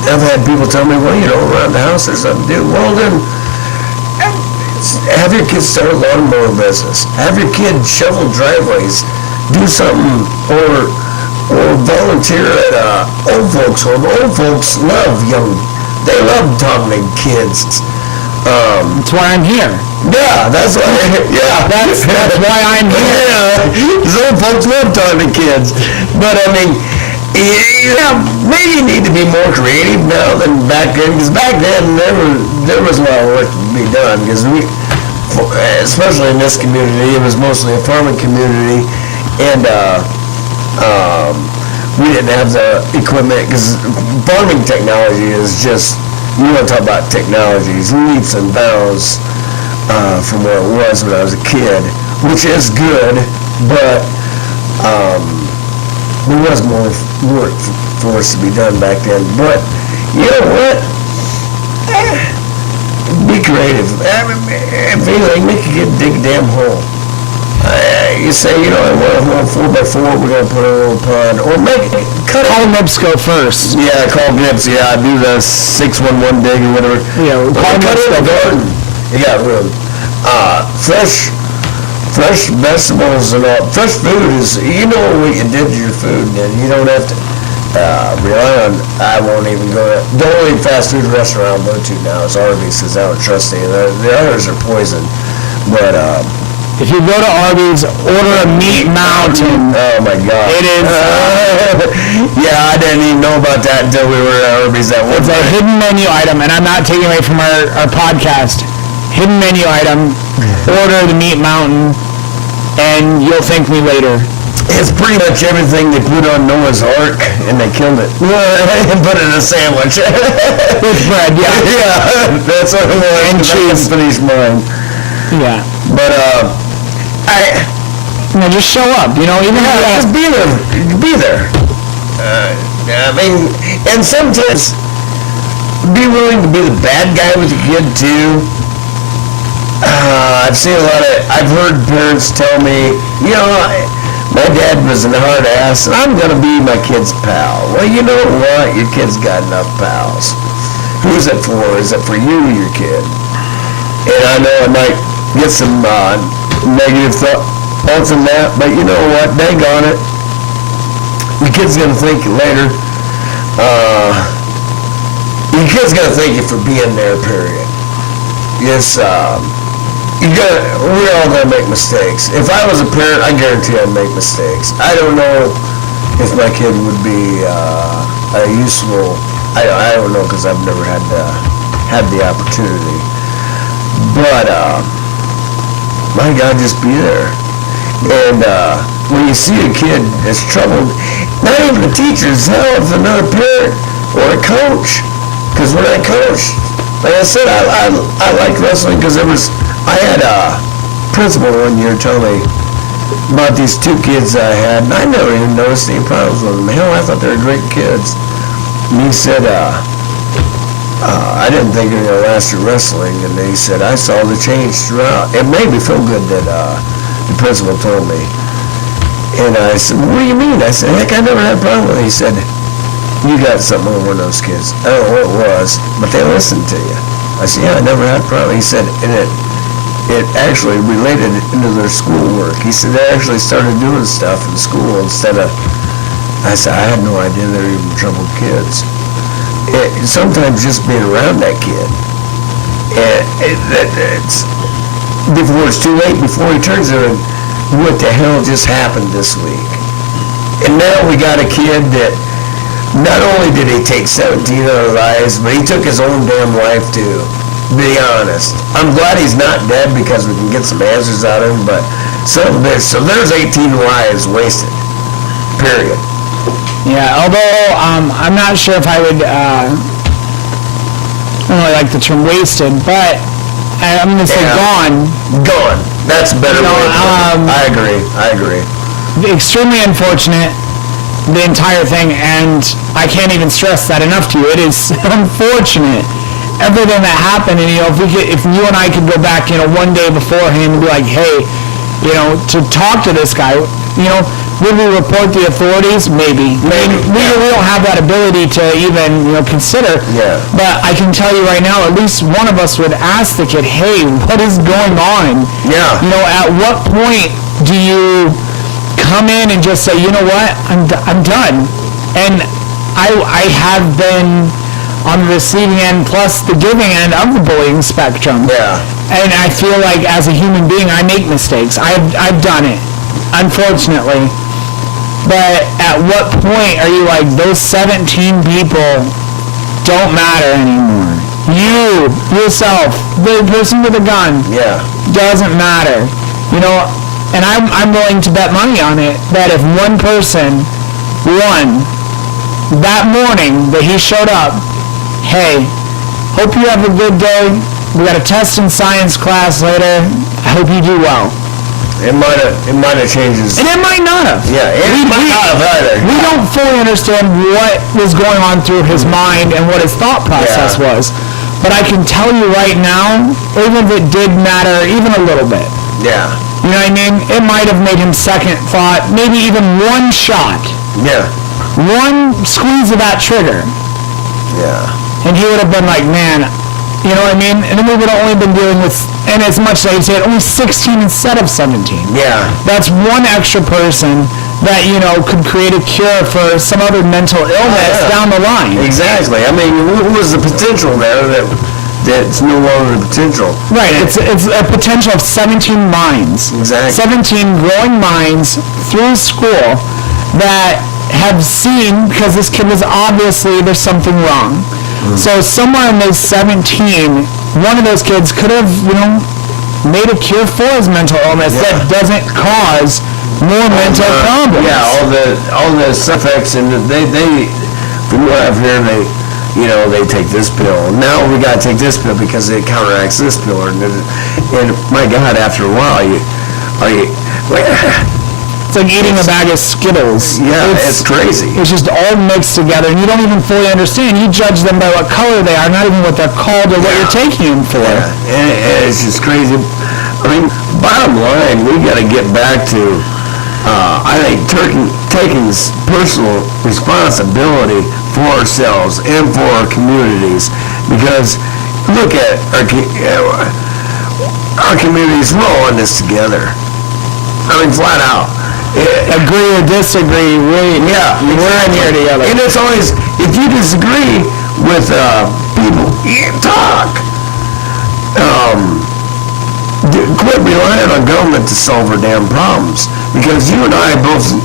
I've had people tell me, well, you know, around the house there's something to do. Well, then, have your kids start a lawnmower business. Have your kid shovel driveways. Do something, or volunteer at old folks home. Old folks they love talking to kids. That's why I'm here. Yeah, that's why. Yeah, that's why I'm here. Yeah, old folks love talking to kids. But I mean, yeah, maybe you need to be more creative now than back then, because back then there was a lot of work to be done, because especially in this community, it was mostly a farming community, and we didn't have the equipment, because farming technology is just, you want to talk about technologies, leaps and bounds from where it was when I was a kid, which is good, but there was more work for us to be done back then. But you know what? Be creative. If anything, make a kid dig a damn hole. You say, you know, I want a hole 4x4, we're going to put a little pond. Or Call Nipsco first. Yeah, call Nips. Yeah, do the 611 dig or whatever. Yeah, call cut in the Nipsco. garden. You got room. Fresh vegetables and all. Fresh food is, you know what you did to your food, and you don't have to rely on, I won't even go to, the only fast food restaurant I'll go to now is Arby's, because I don't trust any. The others are poison. But, if you go to Arby's, order a meat mountain. oh my God. It is. Yeah, I didn't even know about that until we were at Arby's that one It's a time. hidden menu item, and I'm not taking away from our podcast. Hidden menu item, order the meat mountain, and you'll thank me later. It's pretty much everything they put on Noah's Ark, and they killed it. And put it in a sandwich. With bread, yeah. Yeah, that's what it was. And cheese. Finished mine. Yeah. But, Just show up, you know, even if you just be there. I mean, and sometimes be willing to be the bad guy with the kid too. I've heard parents tell me, you know, my dad was a hard ass, and I'm gonna be my kid's pal. Well, you know what? Your kid's got enough pals. Who's it for? Is it for you or your kid? And I know I might get some negative thoughts on that, but you know what? Dang on it. Your kid's gonna thank you later. Your kid's gonna thank you for being there, period. Yes, we're all gonna make mistakes. If I was a parent, I guarantee I'd make mistakes. I don't know if my kid would be a useful, I don't know, because I've never had the opportunity. But, my God, just be there. And when you see a kid that's troubled, not even the teachers, hell, if another parent or a coach. Because when I coached, like I said, I liked wrestling because I had a principal one year tell me, about these two kids I had, and I never even noticed any problems with them. Hell, I thought they were great kids. And he said, I didn't think they were going to last at wrestling, and he said, I saw the change throughout. It made me feel good that the principal told me. And I said, what do you mean? I said, heck, I never had a problem with it. He said, you got something over those kids. I don't know what it was, but they listened to you. I said, yeah, I never had a problem. He said, and it actually related into their schoolwork. He said, they actually started doing stuff in school instead of, I said, I had no idea they were even troubled kids. Sometimes just being around that kid, it's before it's too late, before he turns there, and what the hell just happened this week? And now we got a kid that not only did he take 17 other lives, but he took his own damn life too. Be honest. I'm glad he's not dead because we can get some answers out of him, but son of a bitch. So there's 18 lives wasted. Period. Yeah, although I'm not sure if I would, I don't really like the term wasted, but I'm going to say gone. Gone. That's a better way to put it. I agree. Extremely unfortunate, the entire thing, and I can't even stress that enough to you. It is unfortunate, everything that happened, and if you and I could go back, one day beforehand and be like, hey, to talk to this guy, would we report the authorities? Maybe. We don't have that ability to even, consider. Yeah. But I can tell you right now, at least one of us would ask the kid, hey, what is going on? Yeah. At what point do you come in and just say, you know what, I'm done? And I have been on the receiving end plus the giving end of the bullying spectrum. Yeah. And I feel like as a human being, I make mistakes. I've done it, unfortunately. But at what point are you like, those 17 people don't matter anymore? You, yourself, the person with a gun, doesn't matter. And I'm willing to bet money on it that if one person won that morning that he showed up, hey, hope you have a good day. We got a test in science class later. I hope you do well. It might have changed his... And it might not have. Yeah, it might not have either. We don't fully understand what was going on through his mind and what his thought process was. But I can tell you right now, even if it did matter even a little bit. Yeah. You know what I mean? It might have made him second thought, maybe even one shot. Yeah. One squeeze of that trigger. Yeah. And he would have been like, man, you know what I mean? And then we would have only been dealing with, and as much as I said, only 16 instead of 17. Yeah. That's one extra person that, could create a cure for some other mental illness down the line. Exactly. I mean, what was the potential there that's no longer the potential? Right. It's a potential of 17 minds. Exactly. 17 growing minds through school that have seen, because this kid was obviously, there's something wrong. So somewhere in those 17, one of those kids could have, made a cure for his mental illness that doesn't cause more mental problems. Yeah, all the side effects, and they from what I've heard, they take this pill. Now we got to take this pill because it counteracts this pill. And my God, after a while, it's like eating a bag of Skittles. Yeah, it's crazy. It's just all mixed together, and you don't even fully understand. You judge them by what color they are, not even what they're called or what you're taking them for. Yeah, and it's just crazy. I mean, bottom line, we got to get back to, I think, taking personal responsibility for ourselves and for our communities. Because look at our communities, we're all in this together. I mean, flat out. Agree or disagree, we're in here together. And it's always, if you disagree with people, talk. Quit relying on government to solve our damn problems. Because you and I both,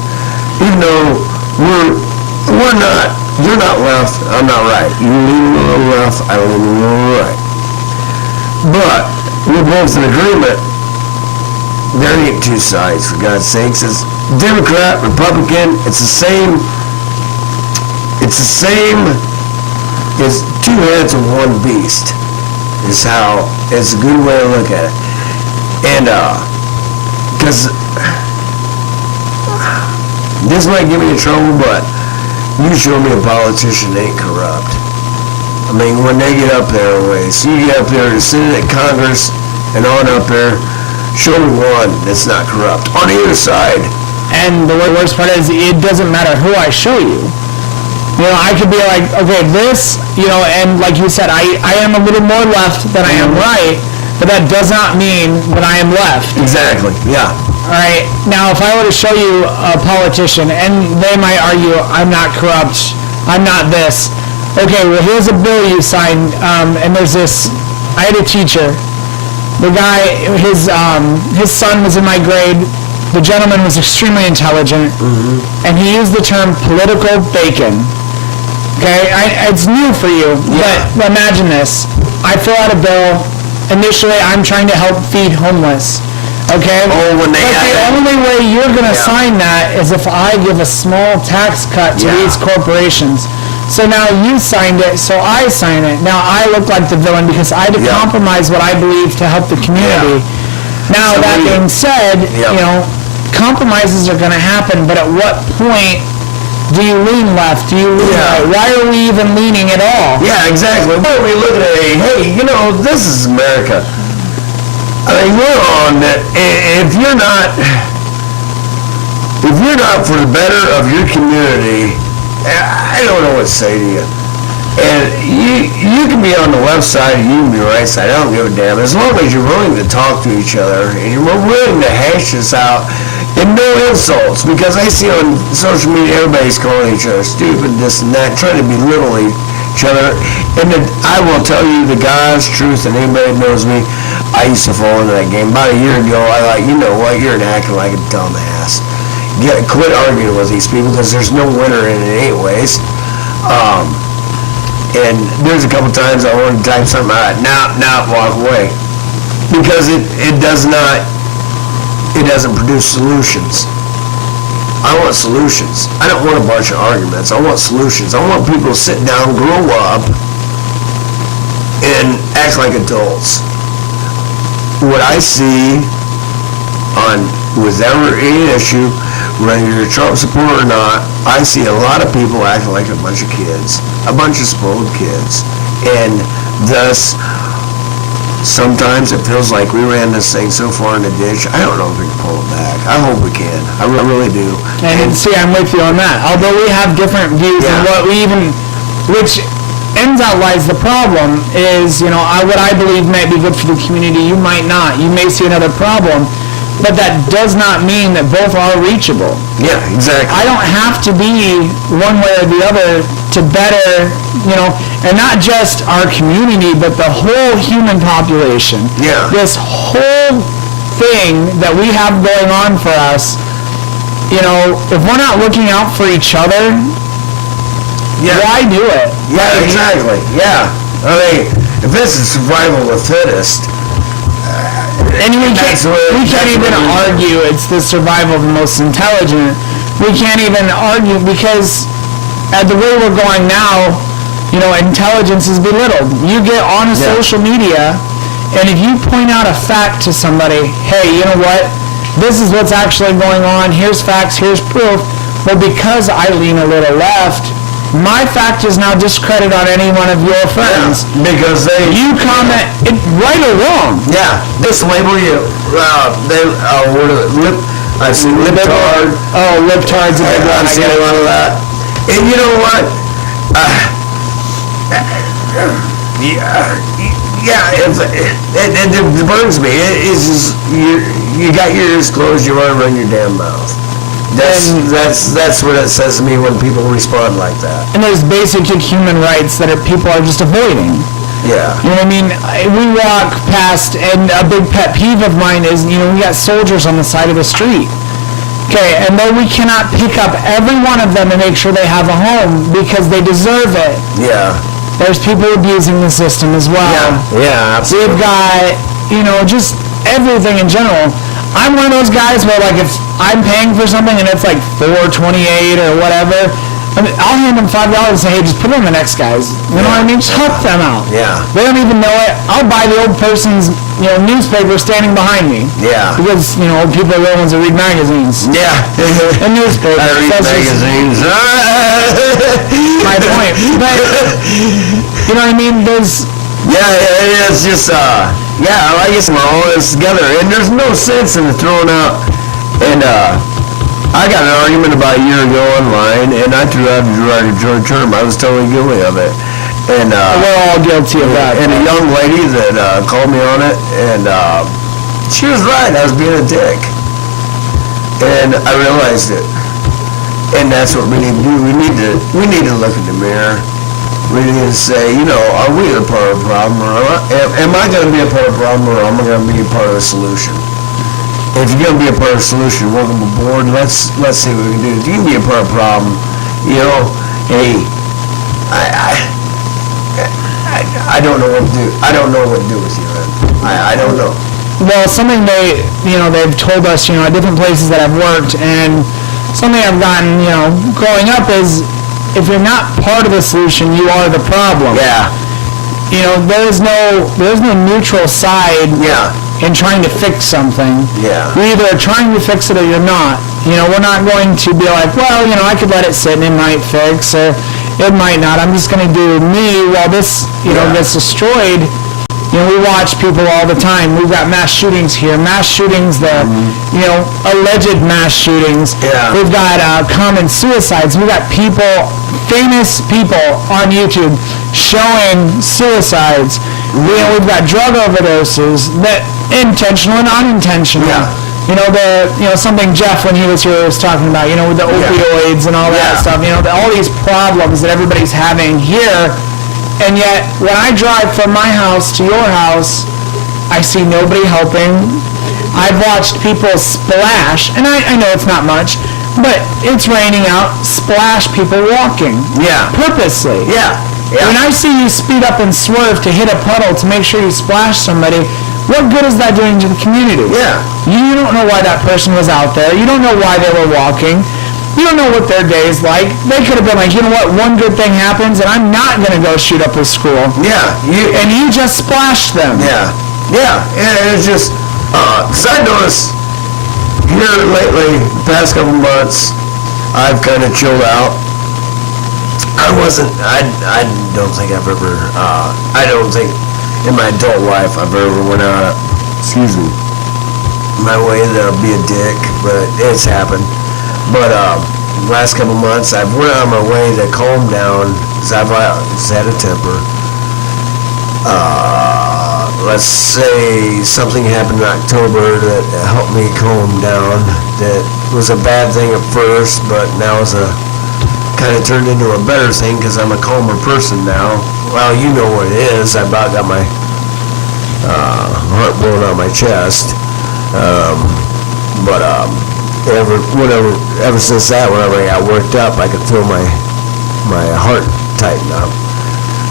even though we're not, you're not left, I'm not right. You lean a little left, I lean a little right. But we're both in agreement. There ain't two sides, for God's sakes. It's Democrat, Republican, it's the same as two heads of one beast, is how, it's a good way to look at it. And, because this might get me in trouble, but you show me a politician that ain't corrupt. I mean, when they get up there anyways, so you get up there to Senate, Congress, and on up there, show me one that's not corrupt on either side. And the worst part is, it doesn't matter who I show you. You know, I could be like, okay, this, you know, and like you said, I am a little more left than I am right, but that does not mean that I am left. Exactly, yeah. All right, now if I were to show you a politician, and they might argue, I'm not corrupt, I'm not this. Okay, well, here's a bill you signed, and there's this, I had a teacher. The guy, his son was in my grade. The gentleman was extremely intelligent, and he used the term political bacon. Okay, it's new for you, but imagine this. I fill out a bill. Initially, I'm trying to help feed homeless. Okay? Oh, when they but the only way you're going to sign that is if I give a small tax cut to these corporations. So now you signed it, so I sign it. Now I look like the villain because I had to compromise what I believe to help the community. Now, so that being said, you know, compromises are going to happen, but at what point do you lean left? Do you lean right? Why are we even leaning at all? Yeah, exactly. Why are we looking at hey, you know, this is America. I mean, we're on that. If you're not for the better of your community, I don't know what to say to you. And you can be on the left side, you can be right side. I don't give a damn. As long as you're willing to talk to each other and you're willing to hash this out, and no insults. Because I see on social media everybody's calling each other stupid, this and that, trying to belittle each other. And I will tell you the God's truth, and anybody that knows me, I used to fall into that game. About a year ago, I like, you know what, you're acting like a dumbass. Quit arguing with these people because there's no winner in it anyways. And there's a couple times I wanted to type something out, now walk away. Because it doesn't produce solutions. I want solutions. I don't want a bunch of arguments. I want solutions. I want people to sit down, grow up, and act like adults. What I see with any issue, whether you're a Trump supporter or not, I see a lot of people acting like a bunch of kids, a bunch of spoiled kids, and thus sometimes it feels like we ran this thing so far in the ditch. I don't know if we can pull it back. I hope we can. I really do. And see, I'm with you on that. Although we have different views and what we even, which ends out lies the problem is, you know, what I believe might be good for the community, you might not. You may see another problem. But that does not mean that both are reachable. Yeah, exactly. I don't have to be one way or the other to better, you know, and not just our community, but the whole human population. Yeah. This whole thing that we have going on for us, you know, if we're not looking out for each other, why do it? Yeah, exactly. Yeah. I mean, if this is survival of the fittest, and we can't even argue it's the survival of the most intelligent. We can't even argue because at the way we're going now, you know, intelligence is belittled. You get on social media, and if you point out a fact to somebody, hey, you know what? This is what's actually going on. Here's facts. Here's proof. Well, because I lean a little left, my fact is now discredited on any one of your friends. Yeah, because you comment right or wrong. Yeah, label you. I've seen libtard. Oh, libtard's a big one. I've seen a lot of that. And you know what? It burns me. It's just you got your ears closed. You want to run your damn mouth. That's what it says to me when people respond like that. And there's basic human rights that people are just avoiding. Yeah. You know what I mean? We walk past, and a big pet peeve of mine is, you know, we got soldiers on the side of the street. Okay, and though we cannot pick up every one of them and make sure they have a home because they deserve it. Yeah. There's people abusing the system as well. Yeah, absolutely. We've got, you know, just everything in general. I'm one of those guys where, like, if I'm paying for something and it's like $4.28 or whatever, I mean, I'll hand them $5 and say, hey, just put it on the next guys. You know what I mean? Just help them out. Yeah. They don't even know it. I'll buy the old person's, newspaper standing behind me. Yeah. Because, old people are the ones that read magazines. Yeah. And newspapers. I read magazines. My point. But, you know what I mean? There's... Yeah, it's just, I guess we're all in this together, and there's no sense in throwing out, and, I got an argument about a year ago online, and I threw out a George term. I was totally guilty of it. And we're all guilty of that. And a young lady that called me on it, and she was right. I was being a dick. And I realized it. And that's what we need to do. We need to look in the mirror. We need to say, are we a part of the problem, or am I going to be a part of the problem, or am I going to be a part of the solution? If you're going to be a part of the solution, welcome aboard. Let's see what we can do. If you can be a part of the problem, hey, I don't know what to do. I don't know what to do with you, man. I don't know. Well, something they've told us, at different places that I've worked, and something I've gotten, growing up is, if you're not part of the solution, you are the problem. Yeah. There's no neutral side. Yeah. In trying to fix something. Yeah. You're either trying to fix it or you're not. We're not going to be like, well, I could let it sit and it might fix, or it might not. I'm just going to do me while this, gets destroyed. We watch people all the time. We've got mass shootings here. Mass shootings, alleged mass shootings. Yeah. We've got common suicides. We've got famous people on YouTube showing suicides. We've got drug overdoses, that intentional and unintentional. Yeah. Something Jeff, when he was here, was talking about, with the opioids and all that stuff, all these problems that everybody's having here. And yet, when I drive from my house to your house, I see nobody helping. I've watched people splash, and I know it's not much, but it's raining out, splash people walking. Yeah. Purposely. Yeah. Yeah. When I see you speed up and swerve to hit a puddle to make sure you splash somebody, what good is that doing to the community? Yeah. You don't know why that person was out there. You don't know why they were walking. You don't know what their day is like. They could have been like, you know what, one good thing happens, and I'm not going to go shoot up a school. Yeah. And you just splashed them. Yeah. Yeah. And it's just, because I noticed here lately, the past couple months, I've kind of chilled out. I don't think I've ever, I don't think in my adult life I've ever went out, my way that'll be a dick, but it's happened. But last couple months I've went out of my way to calm down, because I've just had a temper. Let's say something happened in October that helped me calm down, that was a bad thing at first, but now is kind of turned into a better thing because I'm a calmer person now. Well, you know what it is. I about got my heart blown out my chest. Ever since that, whenever I got worked up, I could feel my heart tighten up.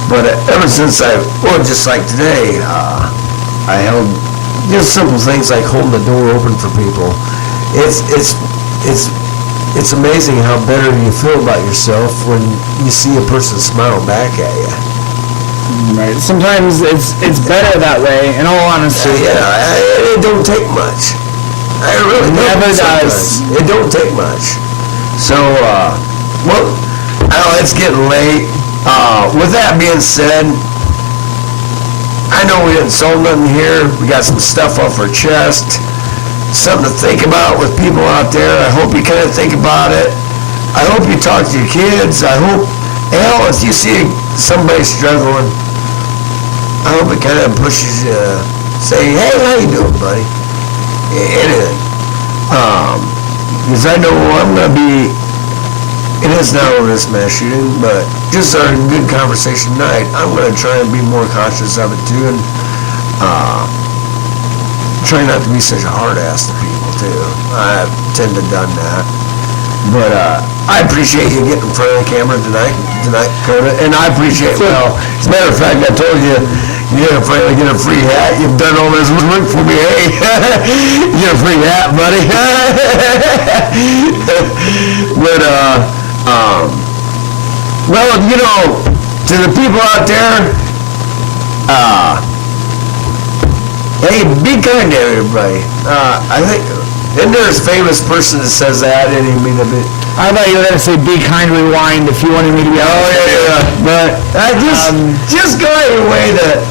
But ever since just like today, I held just simple things like holding the door open for people. It's amazing how better you feel about yourself when you see a person smile back at you. Right. Sometimes it's better that way, in all honesty. Yeah, it don't take much. It really never does. It don't take much. So, it's getting late. With that being said, I know we didn't sold nothing here. We got some stuff off our chest. Something to think about with people out there. I hope you kind of think about it. I hope you talk to your kids. I hope, if you see somebody struggling, I hope it kind of pushes you to say, hey, how you doing, buddy? Anything. Because I know I'm going to be, and it's not over this mass shooting, but just our good conversation tonight, I'm going to try and be more conscious of it too, and try not to be such a hard ass to people too. I tend to done that. But I appreciate you getting in front of the camera tonight, Koda, and I appreciate, as a matter of fact, I told you, you're going to finally get a free hat. You've done all this work for me, hey? You get a free hat, buddy. But, Well, you know, to the people out there, hey, be kind to everybody. I think, isn't there a famous person that says that? I didn't mean a bit. I thought you were going to say "Be Kind, Rewind" if you wanted me to be. Oh yeah. But just go your way to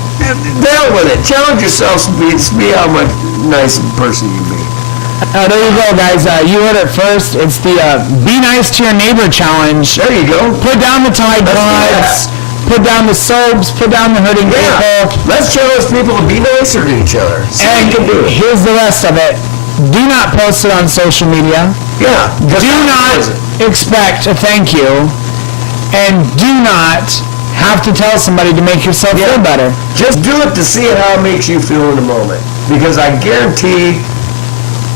deal with it. Challenge yourself to be how much nice person you be. There you go, guys. You heard it first. It's the Be Nice to Your Neighbor Challenge. There you go. Put down the Tide Pods. Put down the soaps. Put down the hurting people. Let's challenge people to be nicer to each other. And here's the rest of it. Do not post it on social media. Yeah. Do not expect a thank you. And do not have to tell somebody to make yourself feel better. Just do it to see how it makes you feel in the moment. Because I guarantee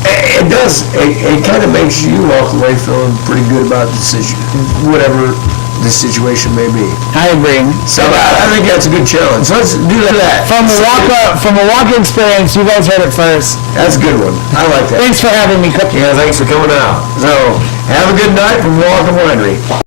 it does. It kind of makes you walk away feeling pretty good about the decision, whatever the situation may be. I agree. So I think that's a good challenge. So let's do that. From WAWAKA Experience, you guys heard it first. That's a good one. I like that. Thanks for having me, Cookie. Yeah, thanks for coming out. So have a good night from WAWAKA Winery.